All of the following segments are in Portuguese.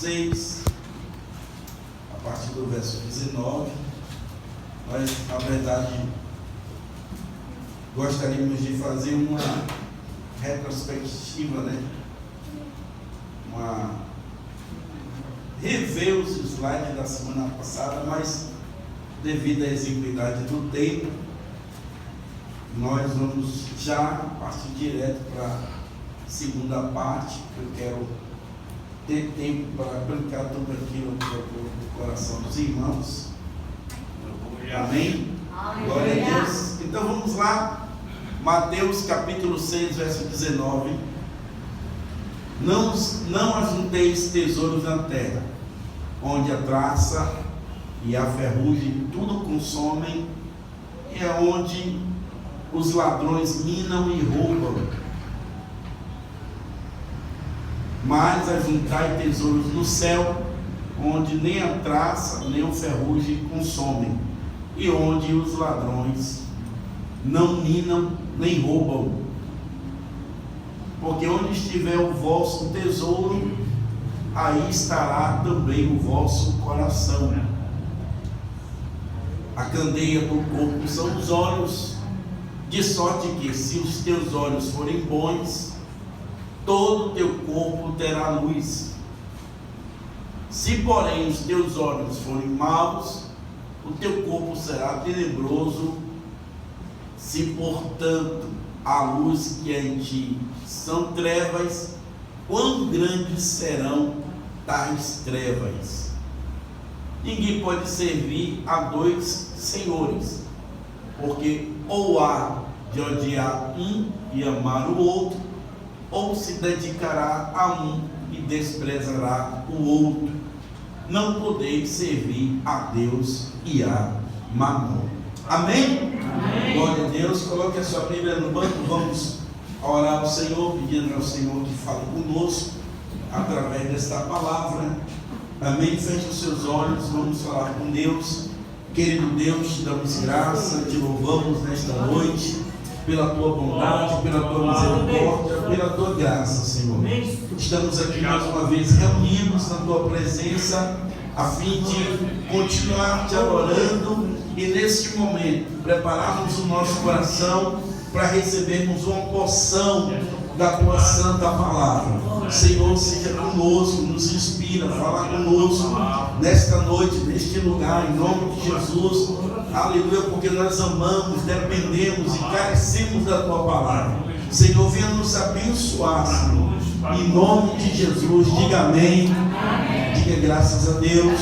6, a partir do verso 19. Nós, na verdade, gostaríamos de fazer uma retrospectiva, rever os slides da semana passada, mas devido à exiguidade do tempo, nós vamos já partir direto para a segunda parte, que eu quero ter tempo para aplicar tudo aquilo no coração dos irmãos. Amém? Glória a Deus. Então vamos lá, Mateus capítulo 6, verso 19. Não ajunteis tesouros na terra, onde a traça e a ferrugem tudo consomem, e é onde os ladrões minam e roubam. Mas ajuntai tesouros no céu, onde nem a traça nem a ferrugem consomem, e onde os ladrões não minam nem roubam. Porque onde estiver o vosso tesouro, aí estará também o vosso coração. A candeia do corpo são os olhos, de sorte que, se os teus olhos forem bons, todo o teu corpo terá luz. Se, porém, os teus olhos forem maus, o teu corpo será tenebroso. Se, portanto, a luz que é em ti são trevas, quão grandes serão tais trevas? Ninguém pode servir a dois senhores, porque ou há de odiar um e amar o outro, ou se dedicará a um e desprezará o outro. Não podeis servir a Deus e a Mamon. Amém? Amém? Glória a Deus. Coloque a sua Bíblia no banco. Vamos orar ao Senhor, pedindo ao Senhor que fale conosco através desta palavra. Amém? Feche os seus olhos, vamos falar com Deus. Querido Deus, te damos graça, te louvamos nesta noite pela tua bondade, pela tua misericórdia, pela tua graça, Senhor. Estamos aqui mais uma vez reunidos na tua presença, a fim de continuar te adorando e neste momento prepararmos o nosso coração para recebermos uma porção da tua santa palavra. Senhor, seja conosco, nos inspira, fala conosco nesta noite, neste lugar, em nome de Jesus. Aleluia, porque nós amamos, dependemos e carecemos da tua palavra. Senhor, venha nos abençoar, Senhor, em nome de Jesus. Diga amém, diga graças a Deus,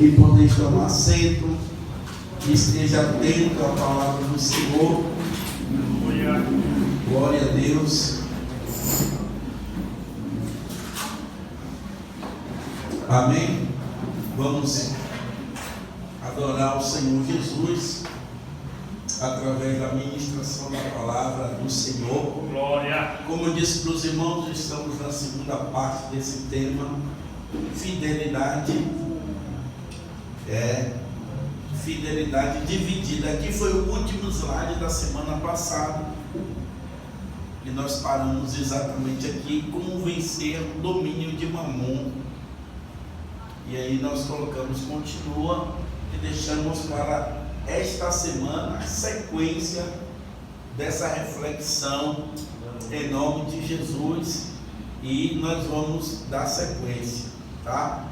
e podeis tomar assento, e esteja atento à palavra do Senhor. Glória a Deus. Amém? Vamos adorar o Senhor Jesus através da ministração da palavra do Senhor. Glória. Como eu disse para os irmãos, estamos na segunda parte desse tema, fidelidade. Fidelidade dividida. Aqui foi o último slide da semana passada, e nós paramos exatamente aqui, como vencer o domínio de Mamon. E aí nós colocamos continua e deixamos para esta semana a sequência dessa reflexão em nome de Jesus, e nós vamos dar sequência, tá?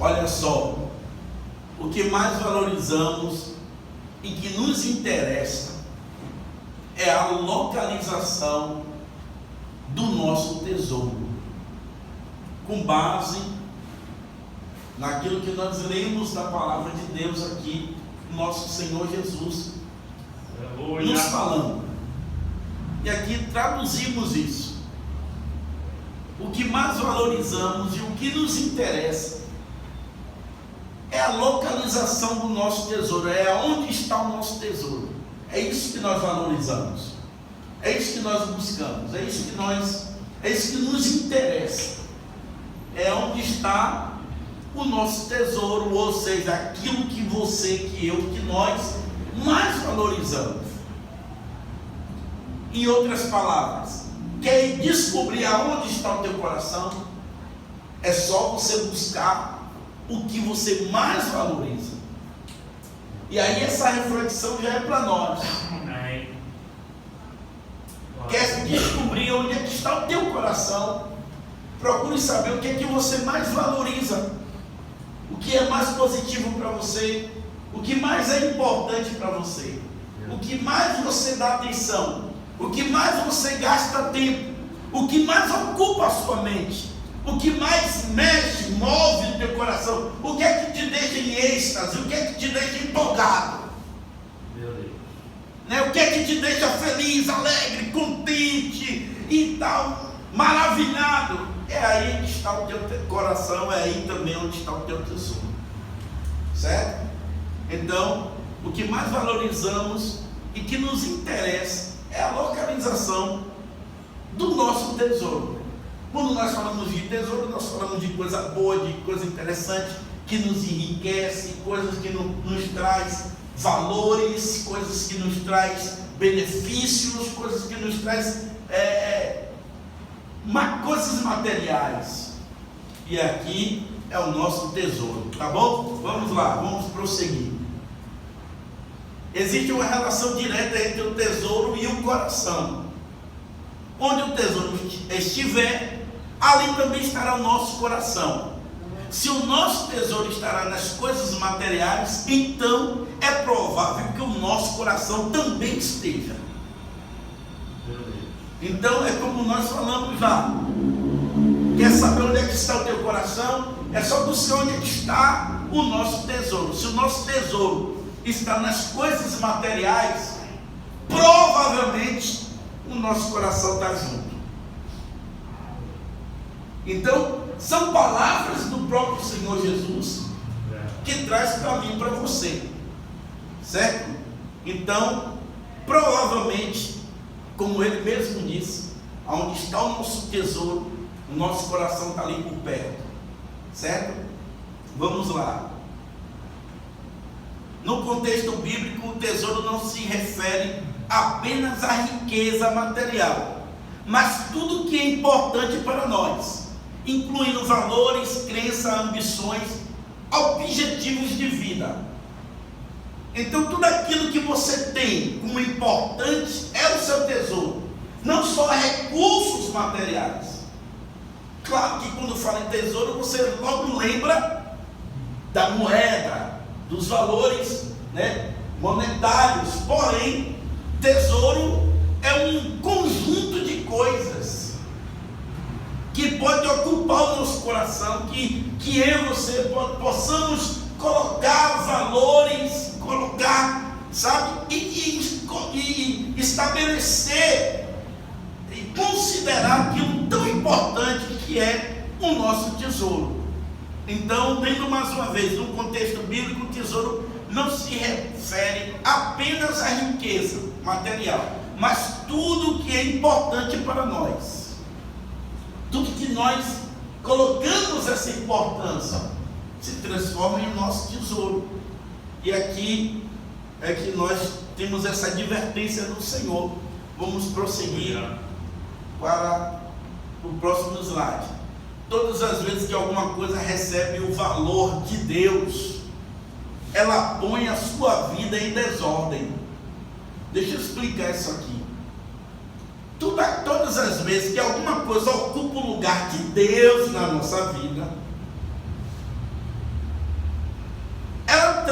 Olha só, o que mais valorizamos e que nos interessa é a localização do nosso tesouro, com base naquilo que nós lemos da palavra de Deus aqui, nosso Senhor Jesus nos falando. E aqui traduzimos isso. O que mais valorizamos e o que nos interessa é a localização do nosso tesouro, é onde está o nosso tesouro. É isso que nós valorizamos, é isso que nós buscamos, é isso que nos interessa, é onde está o nosso tesouro, ou seja, aquilo que você, que eu, que nós mais valorizamos. Em outras palavras, quer descobrir aonde está o teu coração? É só você buscar o que você mais valoriza. E aí essa reflexão já é para nós. Quer descobrir onde é que está o teu coração? Procure saber o que é que você mais valoriza, o que é mais positivo para você, o que mais é importante para você, o que mais você dá atenção, o que mais você gasta tempo, o que mais ocupa a sua mente, o que mais mexe, move o teu coração, o que é que te deixa em êxtase, o que é que te deixa empolgado, né? O que é que te deixa feliz, alegre, contente e tal, maravilhado. É aí que está o teu coração, é aí também onde está o teu tesouro, certo? Então, o que mais valorizamos e que nos interessa é a localização do nosso tesouro. Quando nós falamos de tesouro, nós falamos de coisa boa, de coisa interessante, que nos enriquece, coisas que nos traz valores, coisas que nos traz benefícios, coisas que nos traz coisas materiais. E aqui é o nosso tesouro, tá bom? Vamos lá, vamos prosseguir. Existe uma relação direta entre o tesouro e o coração. Onde o tesouro estiver, ali também estará o nosso coração. Se o nosso tesouro estará nas coisas materiais, então é provável que o nosso coração também esteja. Então é como nós falamos lá. Quer saber onde é que está o teu coração? É só buscar onde é que está o nosso tesouro. Se o nosso tesouro está nas coisas materiais, provavelmente o nosso coração está junto. Então, são palavras do próprio Senhor Jesus que traz para mim e para você, certo? Então, provavelmente, como ele mesmo disse, onde está o nosso tesouro, o nosso coração está ali por perto, certo? Vamos lá. No contexto bíblico, o tesouro não se refere apenas à riqueza material, mas tudo que é importante para nós, incluindo valores, crenças, ambições, objetivos de vida. Então tudo aquilo que você tem como importante é o seu tesouro, não só recursos materiais. Claro que quando fala em tesouro, você logo lembra da moeda, dos valores, né, monetários. Porém, tesouro é um conjunto de coisas que pode ocupar o nosso coração, que eu e você possamos colocar valores, colocar, sabe, e estabelecer e considerar aquilo tão importante que é o nosso tesouro. Então, lendo mais uma vez, no contexto bíblico, o tesouro não se refere apenas à riqueza material, mas tudo que é importante para nós, tudo que nós colocamos essa importância, se transforma em nosso tesouro. E aqui é que nós temos essa advertência do Senhor. Vamos prosseguir para o próximo slide. Todas as vezes que alguma coisa recebe o valor de Deus, ela põe a sua vida em desordem. Deixa eu explicar isso aqui. Todas as vezes que alguma coisa ocupa o lugar de Deus na nossa vida, ela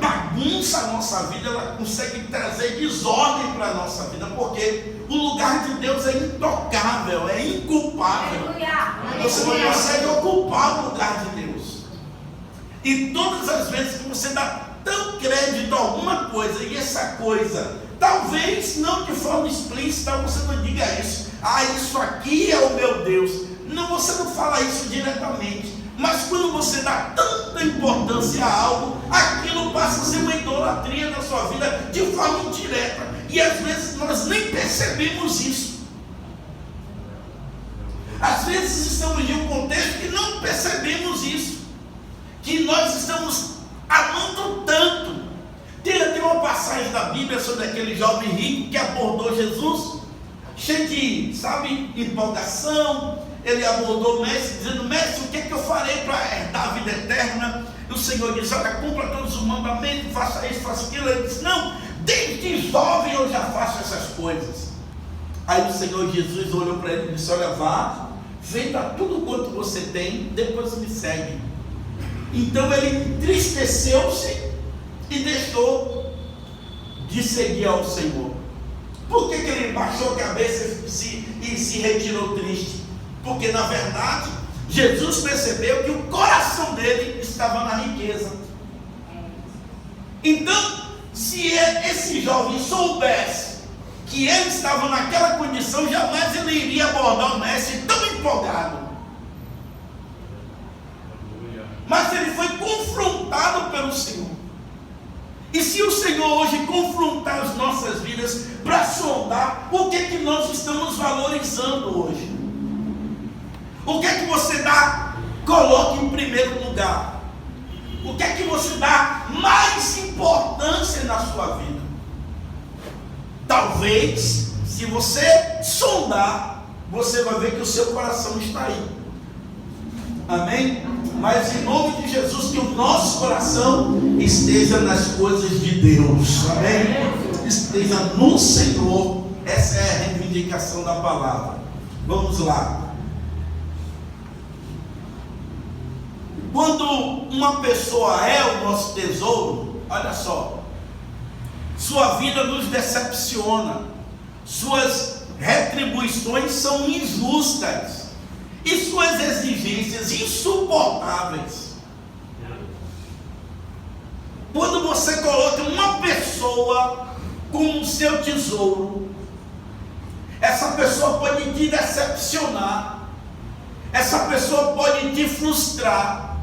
bagunça a nossa vida, ela consegue trazer desordem para a nossa vida, porque o lugar de Deus é intocável, é inculpável. Você não consegue ocupar o lugar de Deus. E todas as vezes que você dá tão crédito a alguma coisa, e essa coisa, talvez não de forma explícita, você não diga isso, isso aqui é o meu Deus. Não, você não fala isso diretamente. Mas quando você dá tanta importância a algo, aquilo passa a ser uma idolatria na sua vida de forma indireta. E às vezes nós nem percebemos isso. Às vezes estamos em um contexto que não percebemos isso, que nós estamos amando tanto. Tem uma passagem da Bíblia sobre aquele jovem rico que abordou Jesus, cheio de, empolgação, ele abordou o mestre, dizendo: mestre, o que é que eu farei para herdar a vida eterna? E o Senhor diz: olha, cumpra todos os mandamentos, faça isso, faça aquilo. Ele disse: não, desde jovem eu já faço essas coisas. Aí o Senhor Jesus olhou para ele e disse: olha, vá, venda tudo quanto você tem, depois me segue. Então ele entristeceu-se e deixou de seguir ao Senhor. Por que ele baixou a cabeça e se retirou triste? Porque na verdade Jesus percebeu que o coração dele estava na riqueza. Então, se esse jovem soubesse que ele estava naquela condição, jamais ele iria abordar o mestre tão empolgado. Mas ele foi confrontado pelo Senhor. E se o Senhor hoje confrontar as nossas vidas para sondar o que é que nós estamos valorizando hoje, o que é que você coloca em primeiro lugar, o que é que você dá mais importância na sua vida? Talvez, se você sondar, você vai ver que o seu coração está aí. Amém? Mas em nome de Jesus, que o nosso coração esteja nas coisas de Deus. Amém? Esteja no Senhor. Essa é a reivindicação da palavra. Vamos lá. Quando uma pessoa é o nosso tesouro, olha só, sua vida nos decepciona, suas retribuições são injustas e suas exigências insuportáveis. Quando você coloca uma pessoa como seu tesouro, essa pessoa pode te decepcionar, essa pessoa pode te frustrar,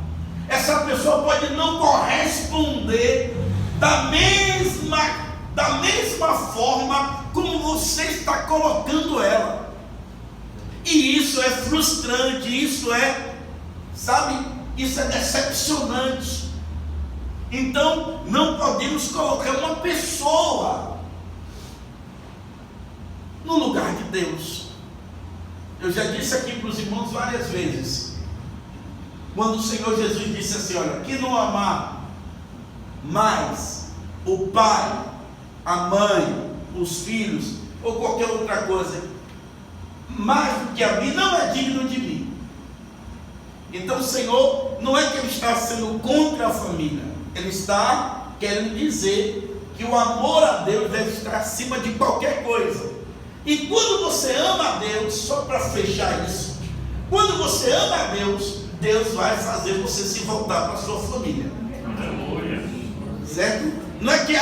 essa pessoa pode não corresponder da mesma forma como você está colocando ela. E isso é frustrante, isso é decepcionante. Então, não podemos colocar uma pessoa no lugar de Deus. Eu já disse aqui para os irmãos várias vezes, quando o Senhor Jesus disse assim: olha, que não amar mais o pai, a mãe, os filhos, ou qualquer outra coisa, mais do que a mim, não é digno de mim. Então o Senhor, não é que Ele está sendo contra a família, Ele está querendo dizer que o amor a Deus deve estar acima de qualquer coisa. E quando você ama a Deus, só para fechar isso, quando você ama a Deus, Deus vai fazer você se voltar para a sua família. Certo? Não é que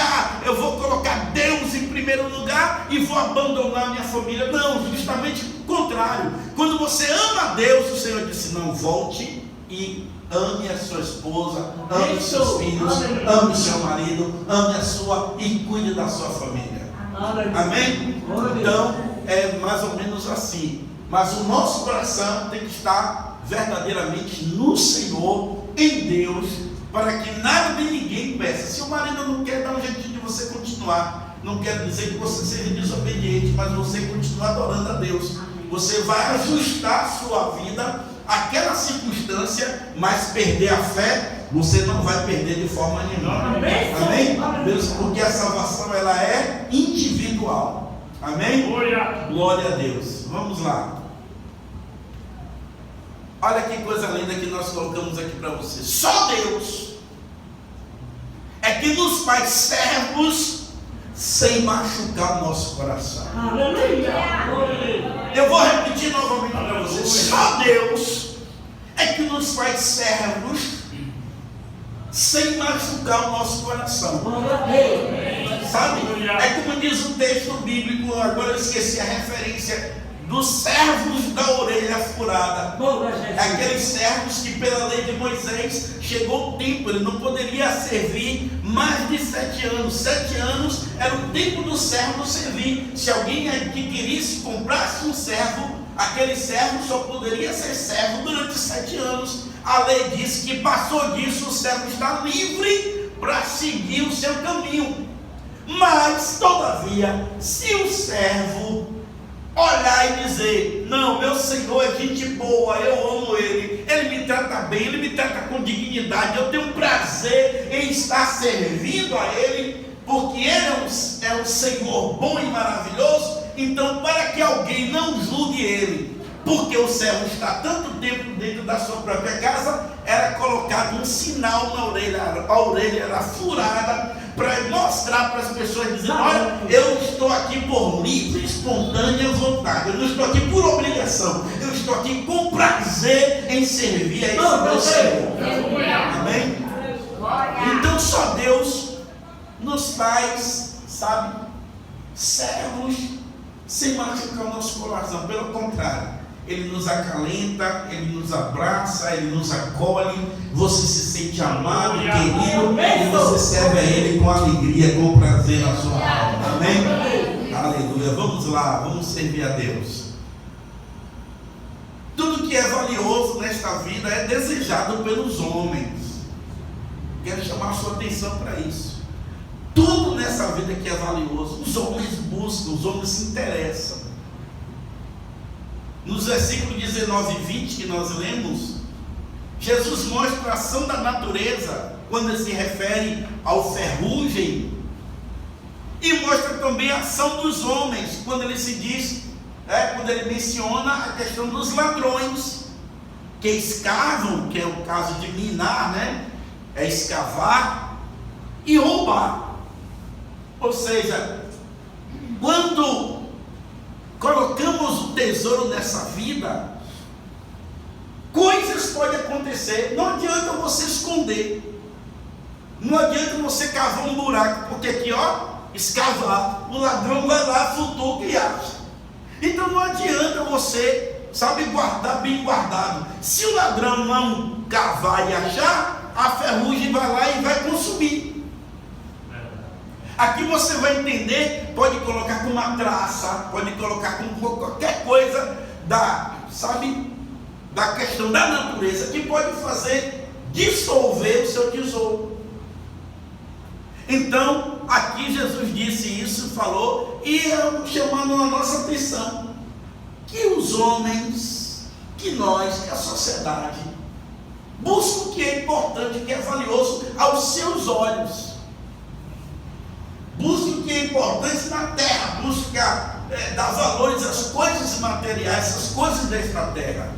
eu vou colocar Deus em primeiro lugar e vou abandonar minha família. Não, justamente o contrário. Quando você ama a Deus, o Senhor disse: não, volte e ame a sua esposa, ame os seus filhos, ame o seu marido, ame a sua e cuide da sua família. Amém? Então é mais ou menos assim. Mas o nosso coração tem que estar verdadeiramente no Senhor, em Deus, para que nada de ninguém impeça. Se o marido não quer, dar um jeitinho de você continuar. Não quer dizer que você seja desobediente, mas você continuar adorando a Deus. Você vai ajustar a sua vida àquela circunstância, mas perder a fé, você não vai perder de forma nenhuma. Amém? Porque a salvação, ela é individual. Amém? Glória a Deus. Vamos lá. Olha que coisa linda que nós colocamos aqui para você. Só Deus é que nos faz servos sem machucar o nosso coração. Aleluia. Eu vou repetir novamente para você. Só Deus é que nos faz servos sem machucar o nosso coração. Sabe? É como diz o texto bíblico, agora eu esqueci a referência, dos servos da orelha furada. Aqueles servos que pela lei de Moisés chegou o tempo, ele não poderia servir mais de 7 anos. 7 anos era o tempo do servo servir. Se alguém adquirisse, comprasse um servo, aquele servo só poderia ser servo durante 7 anos. A lei diz que passou disso, o servo está livre para seguir o seu caminho. Mas todavia, se o servo olhar e dizer: não, meu Senhor é gente boa, eu amo Ele, Ele me trata bem, Ele me trata com dignidade, eu tenho prazer em estar servindo a Ele, porque Ele é um Senhor bom e maravilhoso. Então, para que alguém não julgue Ele, porque o servo está tanto tempo dentro da sua própria casa, era colocado um sinal na orelha, a orelha era furada, para mostrar para as pessoas, dizendo: olha, eu estou aqui por livre, espontânea vontade, eu não estou aqui por obrigação, eu estou aqui com prazer em servir a esse meu Senhor. Amém? Então só Deus nos faz, sabe, servos sem machucar o nosso coração. Pelo contrário, Ele nos acalenta, Ele nos abraça, Ele nos acolhe. Você se sente amado, querido, e você serve a Ele com alegria, com prazer na sua alma. Amém? Aleluia. Vamos lá, vamos servir a Deus. Tudo que é valioso nesta vida é desejado pelos homens. Quero chamar a sua atenção para isso. Tudo nessa vida que é valioso, os homens buscam, os homens se interessam. Nos versículos 19 e 20 que nós lemos, Jesus mostra a ação da natureza quando ele se refere ao ferrugem, e mostra também a ação dos homens quando ele se diz, quando ele menciona a questão dos ladrões que escavam, que é o caso de minar, é escavar e roubar. Ou seja, quando colocamos o tesouro nessa vida, coisas podem acontecer. Não adianta você esconder, não adianta você cavar um buraco, porque aqui, escavar, o ladrão vai lá, futuca e acha. Então não adianta você, guardar bem guardado. Se o ladrão não cavar e achar, a ferrugem vai lá e vai consumir. Aqui você vai entender, pode colocar com uma traça, pode colocar com qualquer coisa da questão da natureza, que pode fazer dissolver o seu tesouro. Então, aqui Jesus disse isso, falou, e chamando a nossa atenção, que os homens, que nós, que a sociedade, buscam o que é importante, o que é valioso aos seus olhos. Busque o que é importante na terra, busque dar valores às coisas materiais, às coisas desta terra.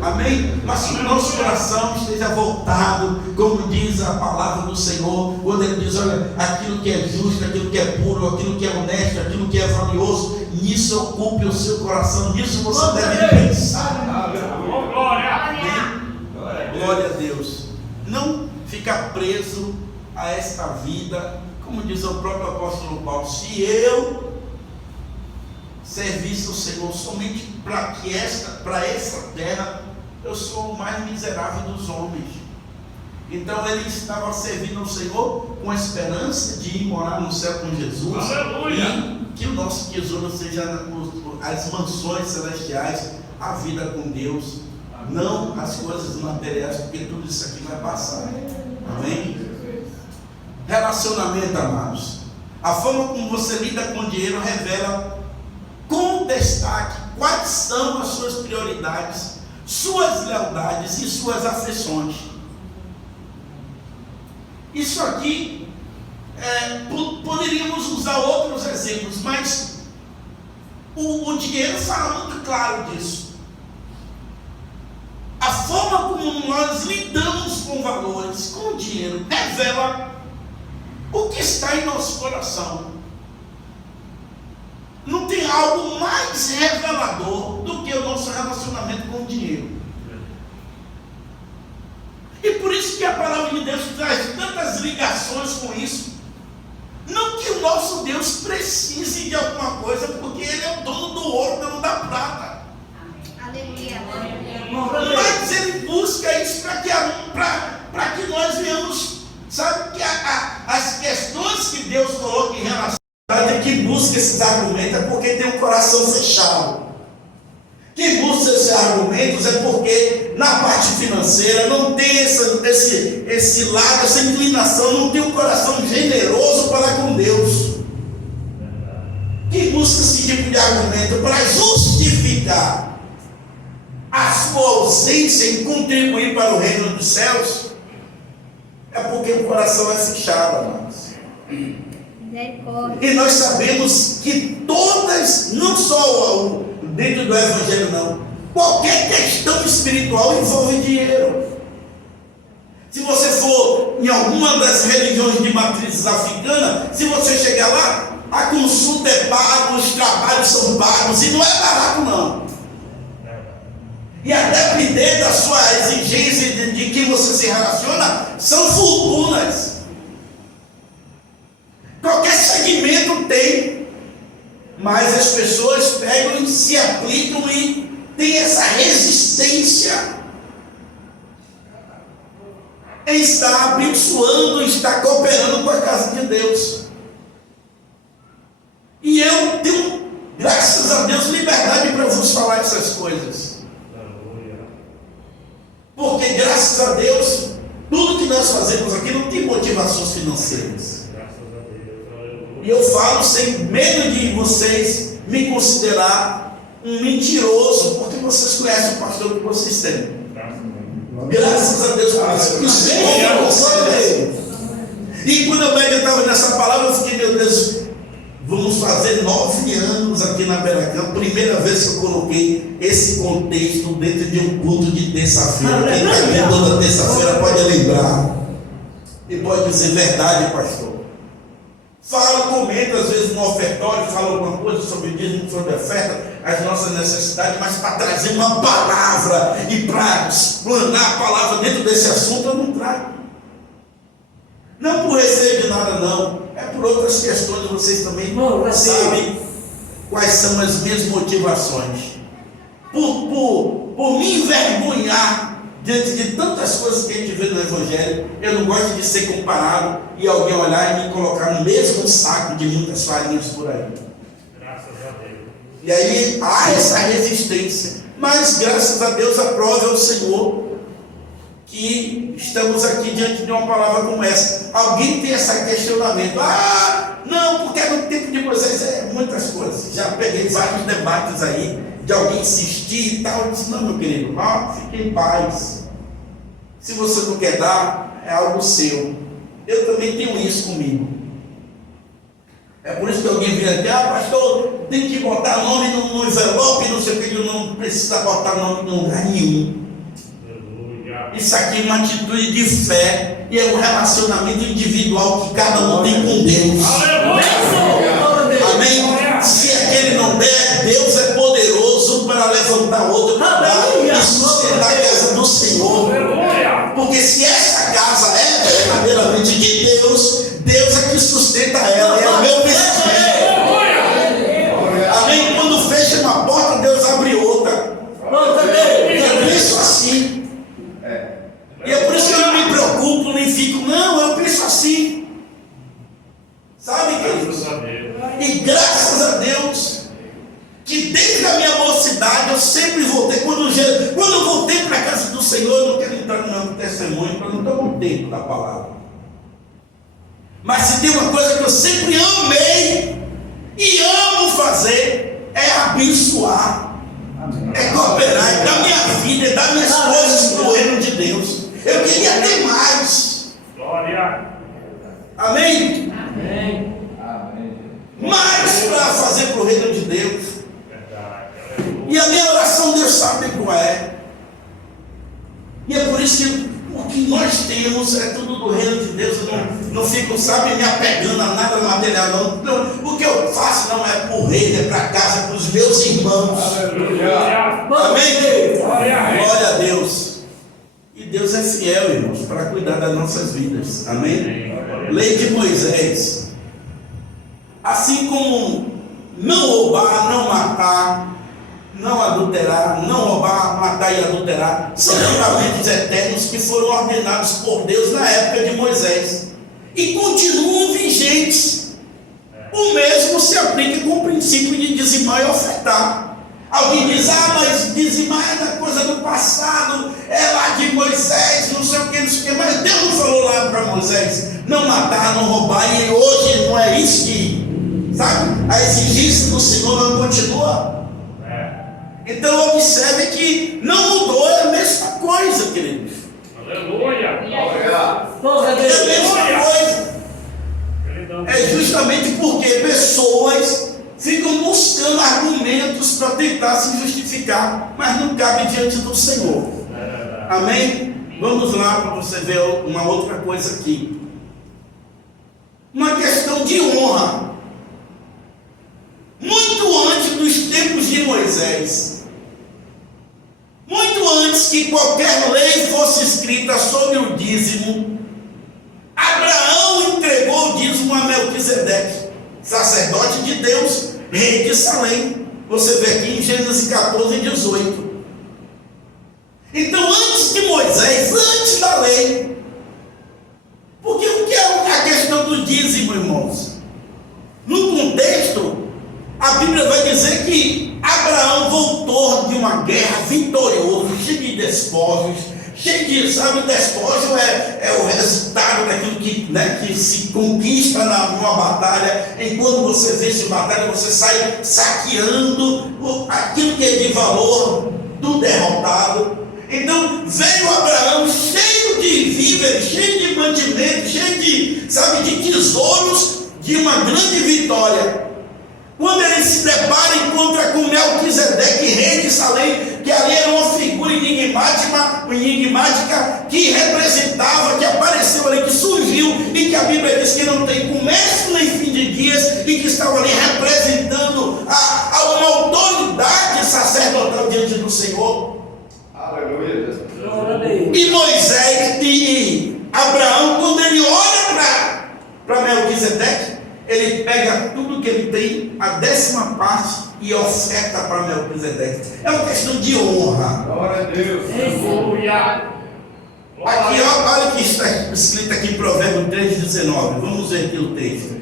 Amém? Mas que o nosso coração esteja voltado, como diz a palavra do Senhor, quando Ele diz: olha, aquilo que é justo, aquilo que é puro, aquilo que é honesto, aquilo que é valioso, nisso ocupe o seu coração, nisso você deve pensar. Glória a Deus. Não ficar preso a esta vida. Como diz o próprio apóstolo Paulo: se eu servisse o Senhor somente para essa terra, eu sou o mais miserável dos homens. Então ele estava servindo ao Senhor com a esperança de ir morar no céu com Jesus. Aleluia. E que o nosso tesouro seja as mansões celestiais, a vida com Deus, não as coisas materiais, porque tudo isso aqui vai passar. Amém? Relacionamento, amados. A forma como você lida com dinheiro revela com destaque quais são as suas prioridades, suas lealdades e suas afeições. Isso aqui poderíamos usar outros exemplos, mas o dinheiro fala muito claro disso. A forma como nós lidamos com valores, com o dinheiro, revela o que está em nosso coração. Não tem algo mais revelador do que o nosso relacionamento com o dinheiro. E por isso que a palavra de Deus traz tantas ligações com isso. Não que o nosso Deus precise de alguma coisa, porque Ele é o dono do ouro, dono da prata. Aleluia. Mas Ele busca isso para que nós venhamos, que as questões que Deus coloca em relação a Ele, que busca esses argumentos é porque tem um coração fechado. Quem busca esses argumentos é porque na parte financeira não tem esse lado, essa inclinação, não tem um coração generoso para com Deus. Quem busca busca esse tipo de argumento para justificar a sua ausência em contribuir para o reino dos céus, é porque o coração é fechado, amados. E nós sabemos que todas, não só dentro do Evangelho não, qualquer questão espiritual envolve dinheiro. Se você for em alguma das religiões de matrizes africanas, se você chegar lá, a consulta é paga, os trabalhos são pagos, e não é barato não. E a depender da sua exigência de que você se relaciona, são fortunas. Qualquer segmento tem, mas as pessoas pegam e se aplicam e tem essa resistência em estar abençoando, em estar cooperando com a casa de Deus. E eu tenho, graças a Deus, liberdade para vos falar essas coisas. Porque graças a Deus, tudo que nós fazemos aqui não tem motivações financeiras. E eu falo sem medo de vocês me considerar um mentiroso, porque vocês conhecem o pastor que vocês têm. Graças a Deus por isso. Que o Senhor concede. E quando eu meditava nessa palavra, eu fiquei, meu Deus, vamos fazer 9 anos aqui na Beracão. Primeira vez que eu coloquei esse contexto dentro de um culto de terça-feira. Quem está aqui toda terça-feira pode lembrar e pode dizer verdade, pastor. Falo, comento, às vezes no ofertório, falo alguma coisa sobre o dízimo, sobre a oferta, as nossas necessidades, mas para trazer uma palavra e para explanar a palavra dentro desse assunto, eu não trago. Não por receio de nada, não. É por outras questões, vocês também sabem quais são as minhas motivações. Por me envergonhar diante de tantas coisas que a gente vê no Evangelho, eu não gosto de ser comparado e alguém olhar e me colocar no mesmo saco de muitas farinhas por aí. Graças a Deus. E aí há essa resistência. Mas graças a Deus, aprove ao Senhor que estamos aqui diante de uma palavra como essa. Alguém tem esse questionamento: não, porque no tempo de Moisés muitas coisas. Já peguei vários debates aí de alguém insistir e tal. Eu disse: não, meu querido, fique em paz. Se você não quer dar, é algo seu. Eu também tenho isso comigo. É por isso que alguém vem aqui: pastor, tem que botar nome no envelope, não sei o que, não precisa botar nome em lugar nenhum. Isso aqui é uma atitude de fé e é um relacionamento individual que cada um tem com Deus. Amém? Se aquele não der, Deus é poderoso para levantar outro e sustentar a casa do Senhor. Porque se essa casa é verdadeiramente de Deus, Deus é que sustenta ela. É o meu pensamento. Amém? Quando fecha uma porta, Deus abre outra. Eu penso assim. E é por isso que eu não me preocupo, nem fico, não, eu penso assim. Sabe, queridos? E graças a Deus, que desde a minha mocidade eu sempre voltei. Quando eu voltei para a casa do Senhor, eu não quero entrar no meu testemunho, para não estar muito tempo da palavra. Mas se tem uma coisa que eu sempre amei e amo fazer, é abençoar, é cooperar, é dar minha vida, é dar minhas coisas para o reino de Deus. Eu queria ter mais. Glória. Amém? Amém. Mais para fazer para o reino de Deus. E a minha oração, Deus sabe qual é. E é por isso que o que nós temos é tudo do reino de Deus. Eu não fico, sabe, me apegando a nada material, não. O que eu faço não é para o reino, é para casa, é para os meus irmãos. Amém? Glória a Deus. E Deus é fiel, irmãos, para cuidar das nossas vidas. Amém? Lei de Moisés. Assim como não roubar, não matar, não adulterar, não roubar, matar e adulterar, são mandamentos eternos que foram ordenados por Deus na época de Moisés e continuam vigentes. O mesmo se aplica com o princípio de dizimar e ofertar. Alguém diz: mas dizimar é da coisa do passado, é lá de Moisés, não sei o que, não sei o que. Mas Deus não falou lá para Moisés: não matar, não roubar, e hoje não é isso que Sabe? A exigência do Senhor não continua. Então observe que não mudou, é a mesma coisa, queridos. Aleluia! É a mesma coisa. É justamente porque pessoas ficam buscando argumentos para tentar se justificar, mas não cabe diante do Senhor. Amém? Vamos lá para você ver uma outra coisa aqui. Uma questão de honra. Muito antes dos tempos de Moisés, muito antes que qualquer lei fosse escrita sobre o dízimo, Abraão entregou o dízimo a Melquisedeque, sacerdote de Deus, rei de Salém. Você vê aqui em Gênesis 14 e 18. Então, antes de Moisés, antes da lei, porque o que é a questão do dízimo, irmãos? No contexto, a Bíblia vai dizer que Abraão voltou de uma guerra vitorioso, cheio de despojos, cheio de, sabe, o despojo é o resultado daquilo que se conquista numa batalha. Enquanto você vence a batalha, você sai saqueando aquilo que é de valor do derrotado. Então veio Abraão cheio de víveres, cheio de mantimentos, cheio de, sabe, de tesouros, de uma grande vitória. Quando ele se depara e encontra com Melquisedeque, rei de Salém, que ali era uma figura enigmática que representava, que apareceu ali, que surgiu, e que a Bíblia diz que não tem começo nem fim de dias, e que estava ali representando uma autoridade sacerdotal diante do Senhor. Aleluia. E Moisés e Abraão, quando ele olha para Melquisedeque, ele pega tudo que ele tem, a 10ª parte, e oferta para Melquisedeque. É uma questão de honra. Glória a Deus. Aleluia! Aqui, olha o que está escrito aqui em Provérbios 3,19. Vamos ver aqui o texto.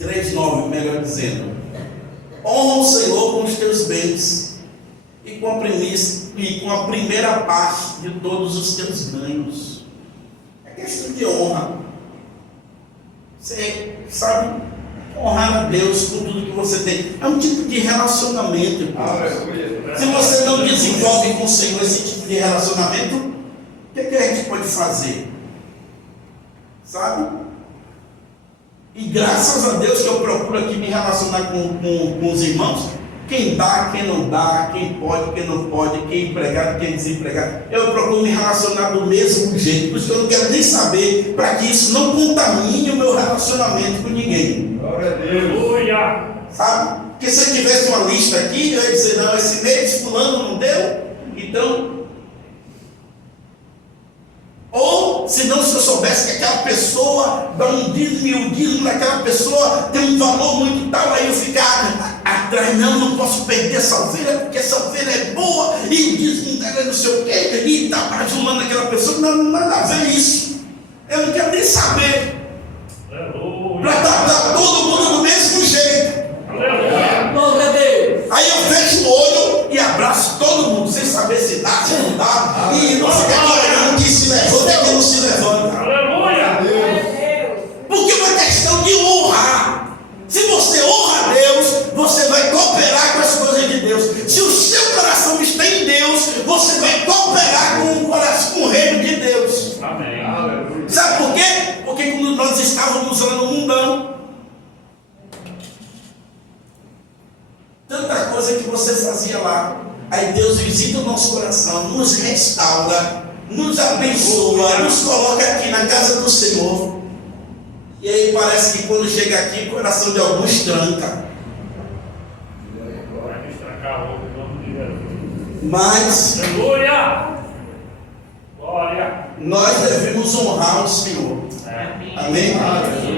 3,9, melhor dizendo. Honra o Senhor com os teus bens e com a primeira parte de todos os teus ganhos. É questão de honra. Você sabe, honrar a Deus com tudo que você tem. É um tipo de relacionamento, irmão. Se você não desenvolve com o Senhor esse tipo de relacionamento, o que a gente pode fazer? Sabe? E graças a Deus que eu procuro aqui me relacionar com os irmãos. Quem dá, quem não dá, quem pode, quem não pode, quem é empregado, quem é desempregado. Eu procuro me relacionar do mesmo jeito. Por isso que eu não quero nem saber, para que isso não contamine o meu relacionamento com ninguém. Glória a Deus. Aleluia! Sabe? Porque se eu tivesse uma lista aqui, eu ia dizer, não, esse mês fulano não deu, então... Ou, se não, se eu soubesse que aquela pessoa dá um dízimo e o dízimo daquela pessoa tem um valor muito tal, aí eu ficar atrás, não posso perder essa ovelha, porque essa ovelha é boa, e o dízimo dela é não sei o quê, e está bajulando aquela pessoa. Não, nada a ver isso. Eu não quero nem saber. Para tratar todo mundo do mesmo jeito. Aí eu fecho o olho e abraço todo mundo, sem saber se dá, se não dá, e não fica olhando que se levanta e que não se levanta. Porque é uma questão de honrar. Se você honra a Deus, você vai cooperar com as coisas de Deus. Se o seu coração está em Deus, você vai cooperar com o coração, com o reino de Deus. Amém. Sabe por quê? Porque quando nós estávamos lá no mundão, tanta coisa que você fazia lá, aí Deus visita o nosso coração, nos restaura, nos abençoa, nos coloca aqui na casa do Senhor. E aí parece que quando chega aqui, o coração de alguns tranca. Mas nós devemos honrar o Senhor. Amém?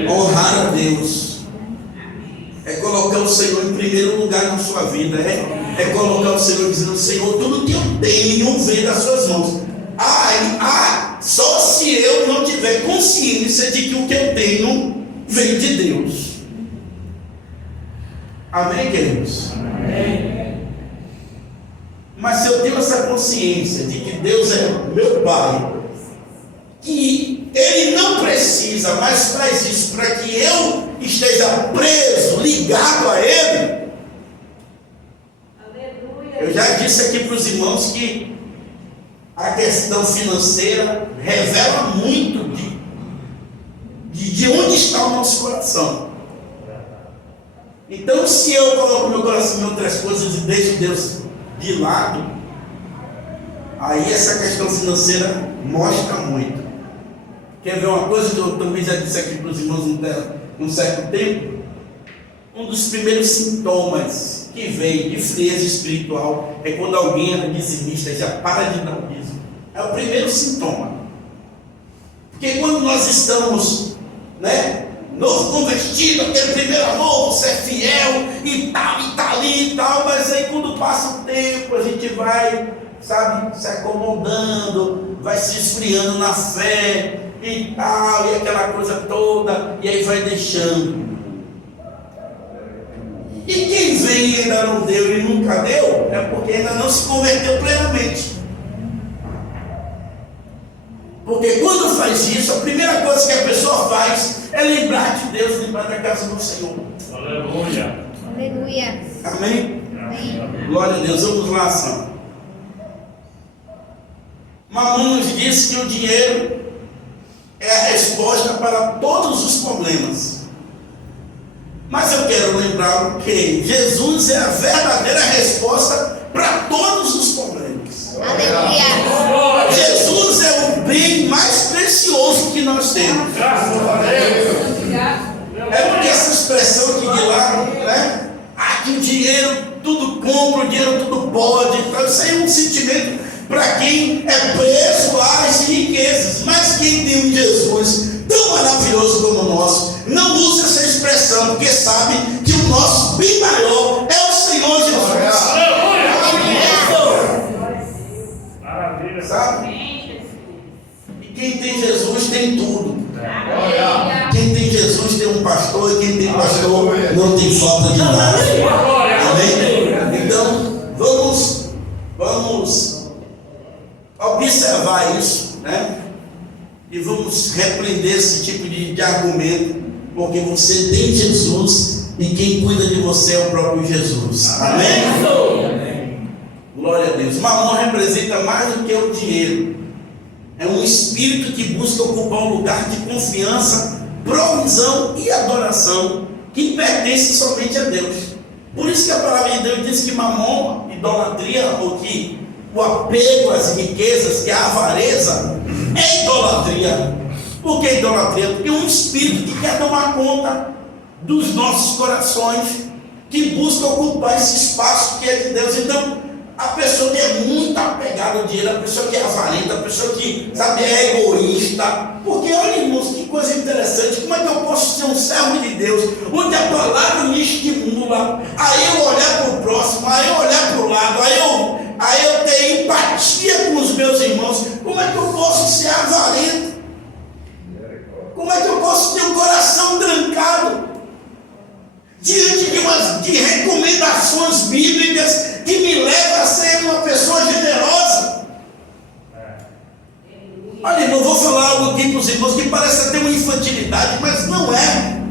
Honrar a Deus é colocar o Senhor em primeiro lugar na sua vida. É colocar o Senhor dizendo: Senhor, tudo que eu tenho vem das suas mãos. Só se eu não tiver consciência de que o que eu tenho vem de Deus. Amém, queridos? Amém. Mas se eu tenho essa consciência de que Deus é meu Pai, que Ele não precisa, mas faz isso para que eu esteja preso, ligado a Ele. Eu já disse aqui para os irmãos que a questão financeira revela muito de onde está o nosso coração. Então, se eu coloco meu coração em outras coisas e deixo Deus de lado, aí essa questão financeira mostra muito. Quer ver uma coisa que eu também já disse aqui para os irmãos num certo tempo? Um dos primeiros sintomas que vem de frieza espiritual é quando alguém é dizimista e já para de dar o dízimo. É o primeiro sintoma. Porque quando nós estamos, novo convertido, aquele primeiro amor, você é fiel e tal, e tá ali e tal, mas aí quando passa o tempo, a gente vai, se acomodando, vai se esfriando na fé e tal, e aquela coisa toda, e aí vai deixando. E quem vem e ainda não deu e nunca deu, é porque ainda não se converteu plenamente. Porque quando faz isso, a primeira coisa que a pessoa faz é lembrar de Deus, lembrar da casa do Senhor. Aleluia. Aleluia. Amém? Amém. Glória a Deus. Vamos lá, ação. Mamon nos disse que o dinheiro é a resposta para todos os problemas. Mas eu quero lembrar que Jesus é a verdadeira resposta para todos os problemas. Aleluia. Jesus é o bem mais precioso que nós temos. Graças a Deus. É porque essa expressão que de lá, que o dinheiro tudo compra, o dinheiro tudo pode. Então, isso aí é um sentimento para quem é preso às riquezas. Mas quem tem um Jesus tão maravilhoso como o nosso, não usa essa expressão, porque sabe que o nosso bem maior é o Senhor Jesus. Maravilha. Sabe? E quem tem Jesus tem tudo. Quem tem Jesus tem um pastor, e quem tem pastor não tem falta de nada. Amém? Então, vamos observar isso, e vamos repreender esse tipo de argumento, porque você tem Jesus e quem cuida de você é o próprio Jesus. Amém? Glória a Deus. Mamon representa mais do que o dinheiro. É um espírito que busca ocupar um lugar de confiança, provisão e adoração que pertence somente a Deus. Por isso que a palavra de Deus diz que mamon, idolatria, ou que o apego às riquezas, que a avareza, é idolatria. Por que idolatria? Porque é um espírito que quer tomar conta dos nossos corações, que busca ocupar esse espaço que é de Deus. Então, a pessoa que é muito apegada ao dinheiro, a pessoa que é avarenta, a pessoa que, é egoísta. Porque, olha, irmãos, que coisa interessante. Como é que eu posso ser um servo de Deus, onde a palavra me estimula a eu olhar para o próximo, a eu olhar para o lado, a eu ter empatia com os meus irmãos? Como é que eu posso ser avarento? Como é que eu posso ter um coração trancado diante de recomendações bíblicas que me levam a ser uma pessoa generosa? Olha, irmão, vou falar algo aqui para os irmãos que parece até uma infantilidade, mas não é.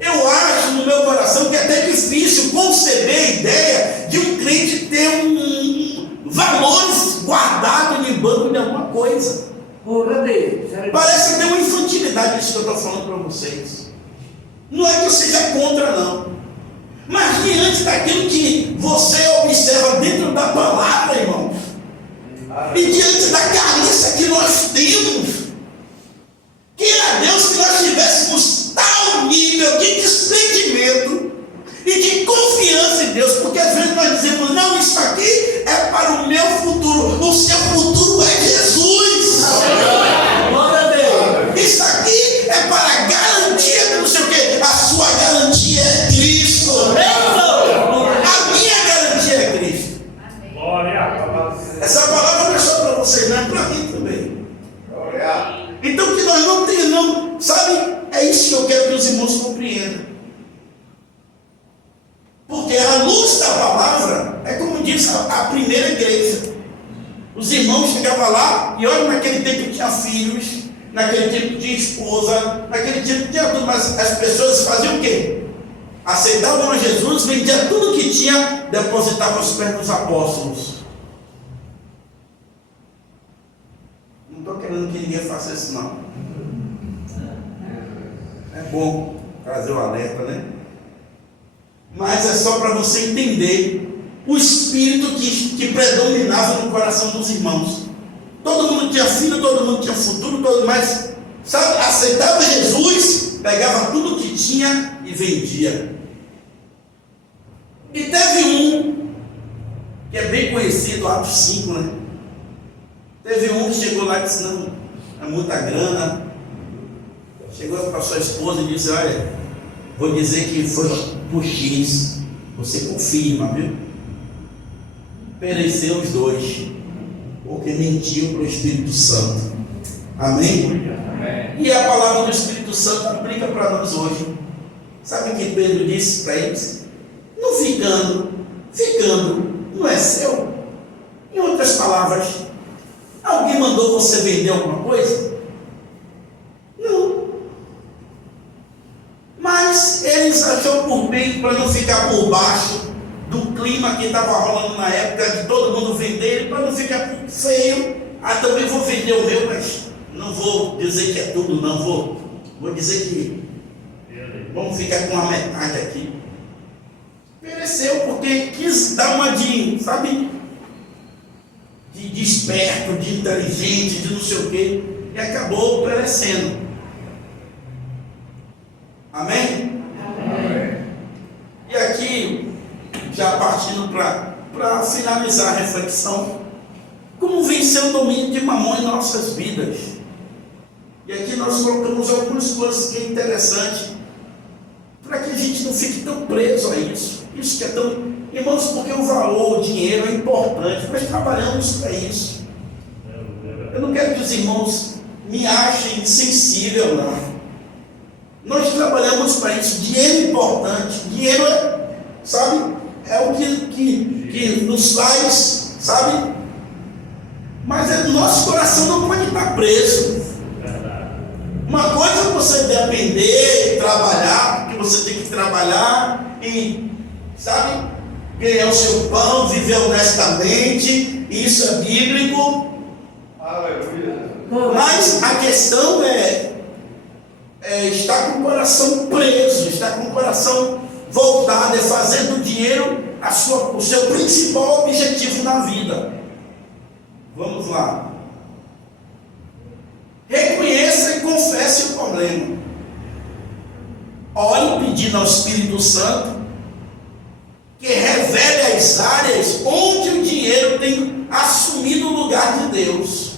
Eu acho no meu coração que é até difícil conceber a ideia de um crente ter valores guardados em banco de alguma coisa. Parece até uma infantilidade isso que eu estou falando para vocês. Não é que eu seja contra, não. Mas diante daquilo que você observa dentro da palavra, irmãos, e diante da carência que nós temos, queira Deus que nós tivéssemos tal nível de desprendimento e de confiança em Deus, porque às vezes nós dizemos, não, isso aqui é para o meu futuro, o seu futuro é Jesus. Isso aqui é para a garantia de não sei o que, a sua garantia é Cristo. A minha garantia é Cristo. Glória. Essa palavra não é só para vocês, não é para mim também. Então que nós não tenhamos, sabe? É isso que eu quero que os irmãos compreendam. Porque a luz da palavra é como diz a primeira igreja. Os irmãos chegavam lá, e olha, naquele tempo tinha filhos, naquele tempo tinha esposa, naquele tempo tinha tudo, mas as pessoas faziam o quê? Aceitavam a Jesus, vendia tudo que tinha, depositava aos pés dos apóstolos. Não estou querendo que ninguém faça isso, não. É bom trazer o alerta, né? Mas é só para você entender o espírito que predominava no coração dos irmãos. Todo mundo tinha filho, todo mundo tinha futuro, todo mais, sabe, aceitava Jesus, pegava tudo que tinha e vendia. E teve um que é bem conhecido, Atos 5, né? Teve um que chegou lá e disse: não, é muita grana. Chegou para sua esposa e disse: olha, vou dizer que foi por X, você confirma, viu? Pereceu os dois, porque mentiu para o Espírito Santo. Amém? Amém. E a palavra do Espírito Santo aplica para nós hoje. Sabe o que Pedro disse para eles? Não ficando, não é seu. Em outras palavras, alguém mandou você vender alguma coisa? Não. Mas eles acharam por bem, para não ficar por baixo do clima que estava rolando na época, de todo mundo vender, para não ficar feio. Também vou vender o meu, mas não vou dizer que é tudo, não. Vou dizer que vamos ficar com a metade aqui. Pereceu porque quis dar uma de esperto, de inteligente, de não sei o quê, e acabou perecendo. Amém? Amém. E aqui, já partindo para finalizar a reflexão, como vencer o domínio de Mamon em nossas vidas? E aqui nós colocamos algumas coisas que é interessante, para que a gente não fique tão preso a isso. Isso que é tão... Irmãos, porque o valor, o dinheiro é importante, nós trabalhamos para isso. Eu não quero que os irmãos me achem insensível, não. Nós trabalhamos para isso. Dinheiro é importante. Dinheiro é, sabe, é o que nos faz, sabe? Mas o nosso coração não pode estar preso. Uma coisa é você depender, trabalhar, porque você tem que trabalhar e, sabe, ganhar o seu pão, viver honestamente, isso é bíblico. Aleluia. Mas a questão é estar com o coração preso, estar com o coração voltado, é fazer do dinheiro o seu principal objetivo na vida. Vamos lá. Reconheça e confesse o problema. Ore pedindo ao Espírito Santo que revele as áreas onde o dinheiro tem assumido o lugar de Deus.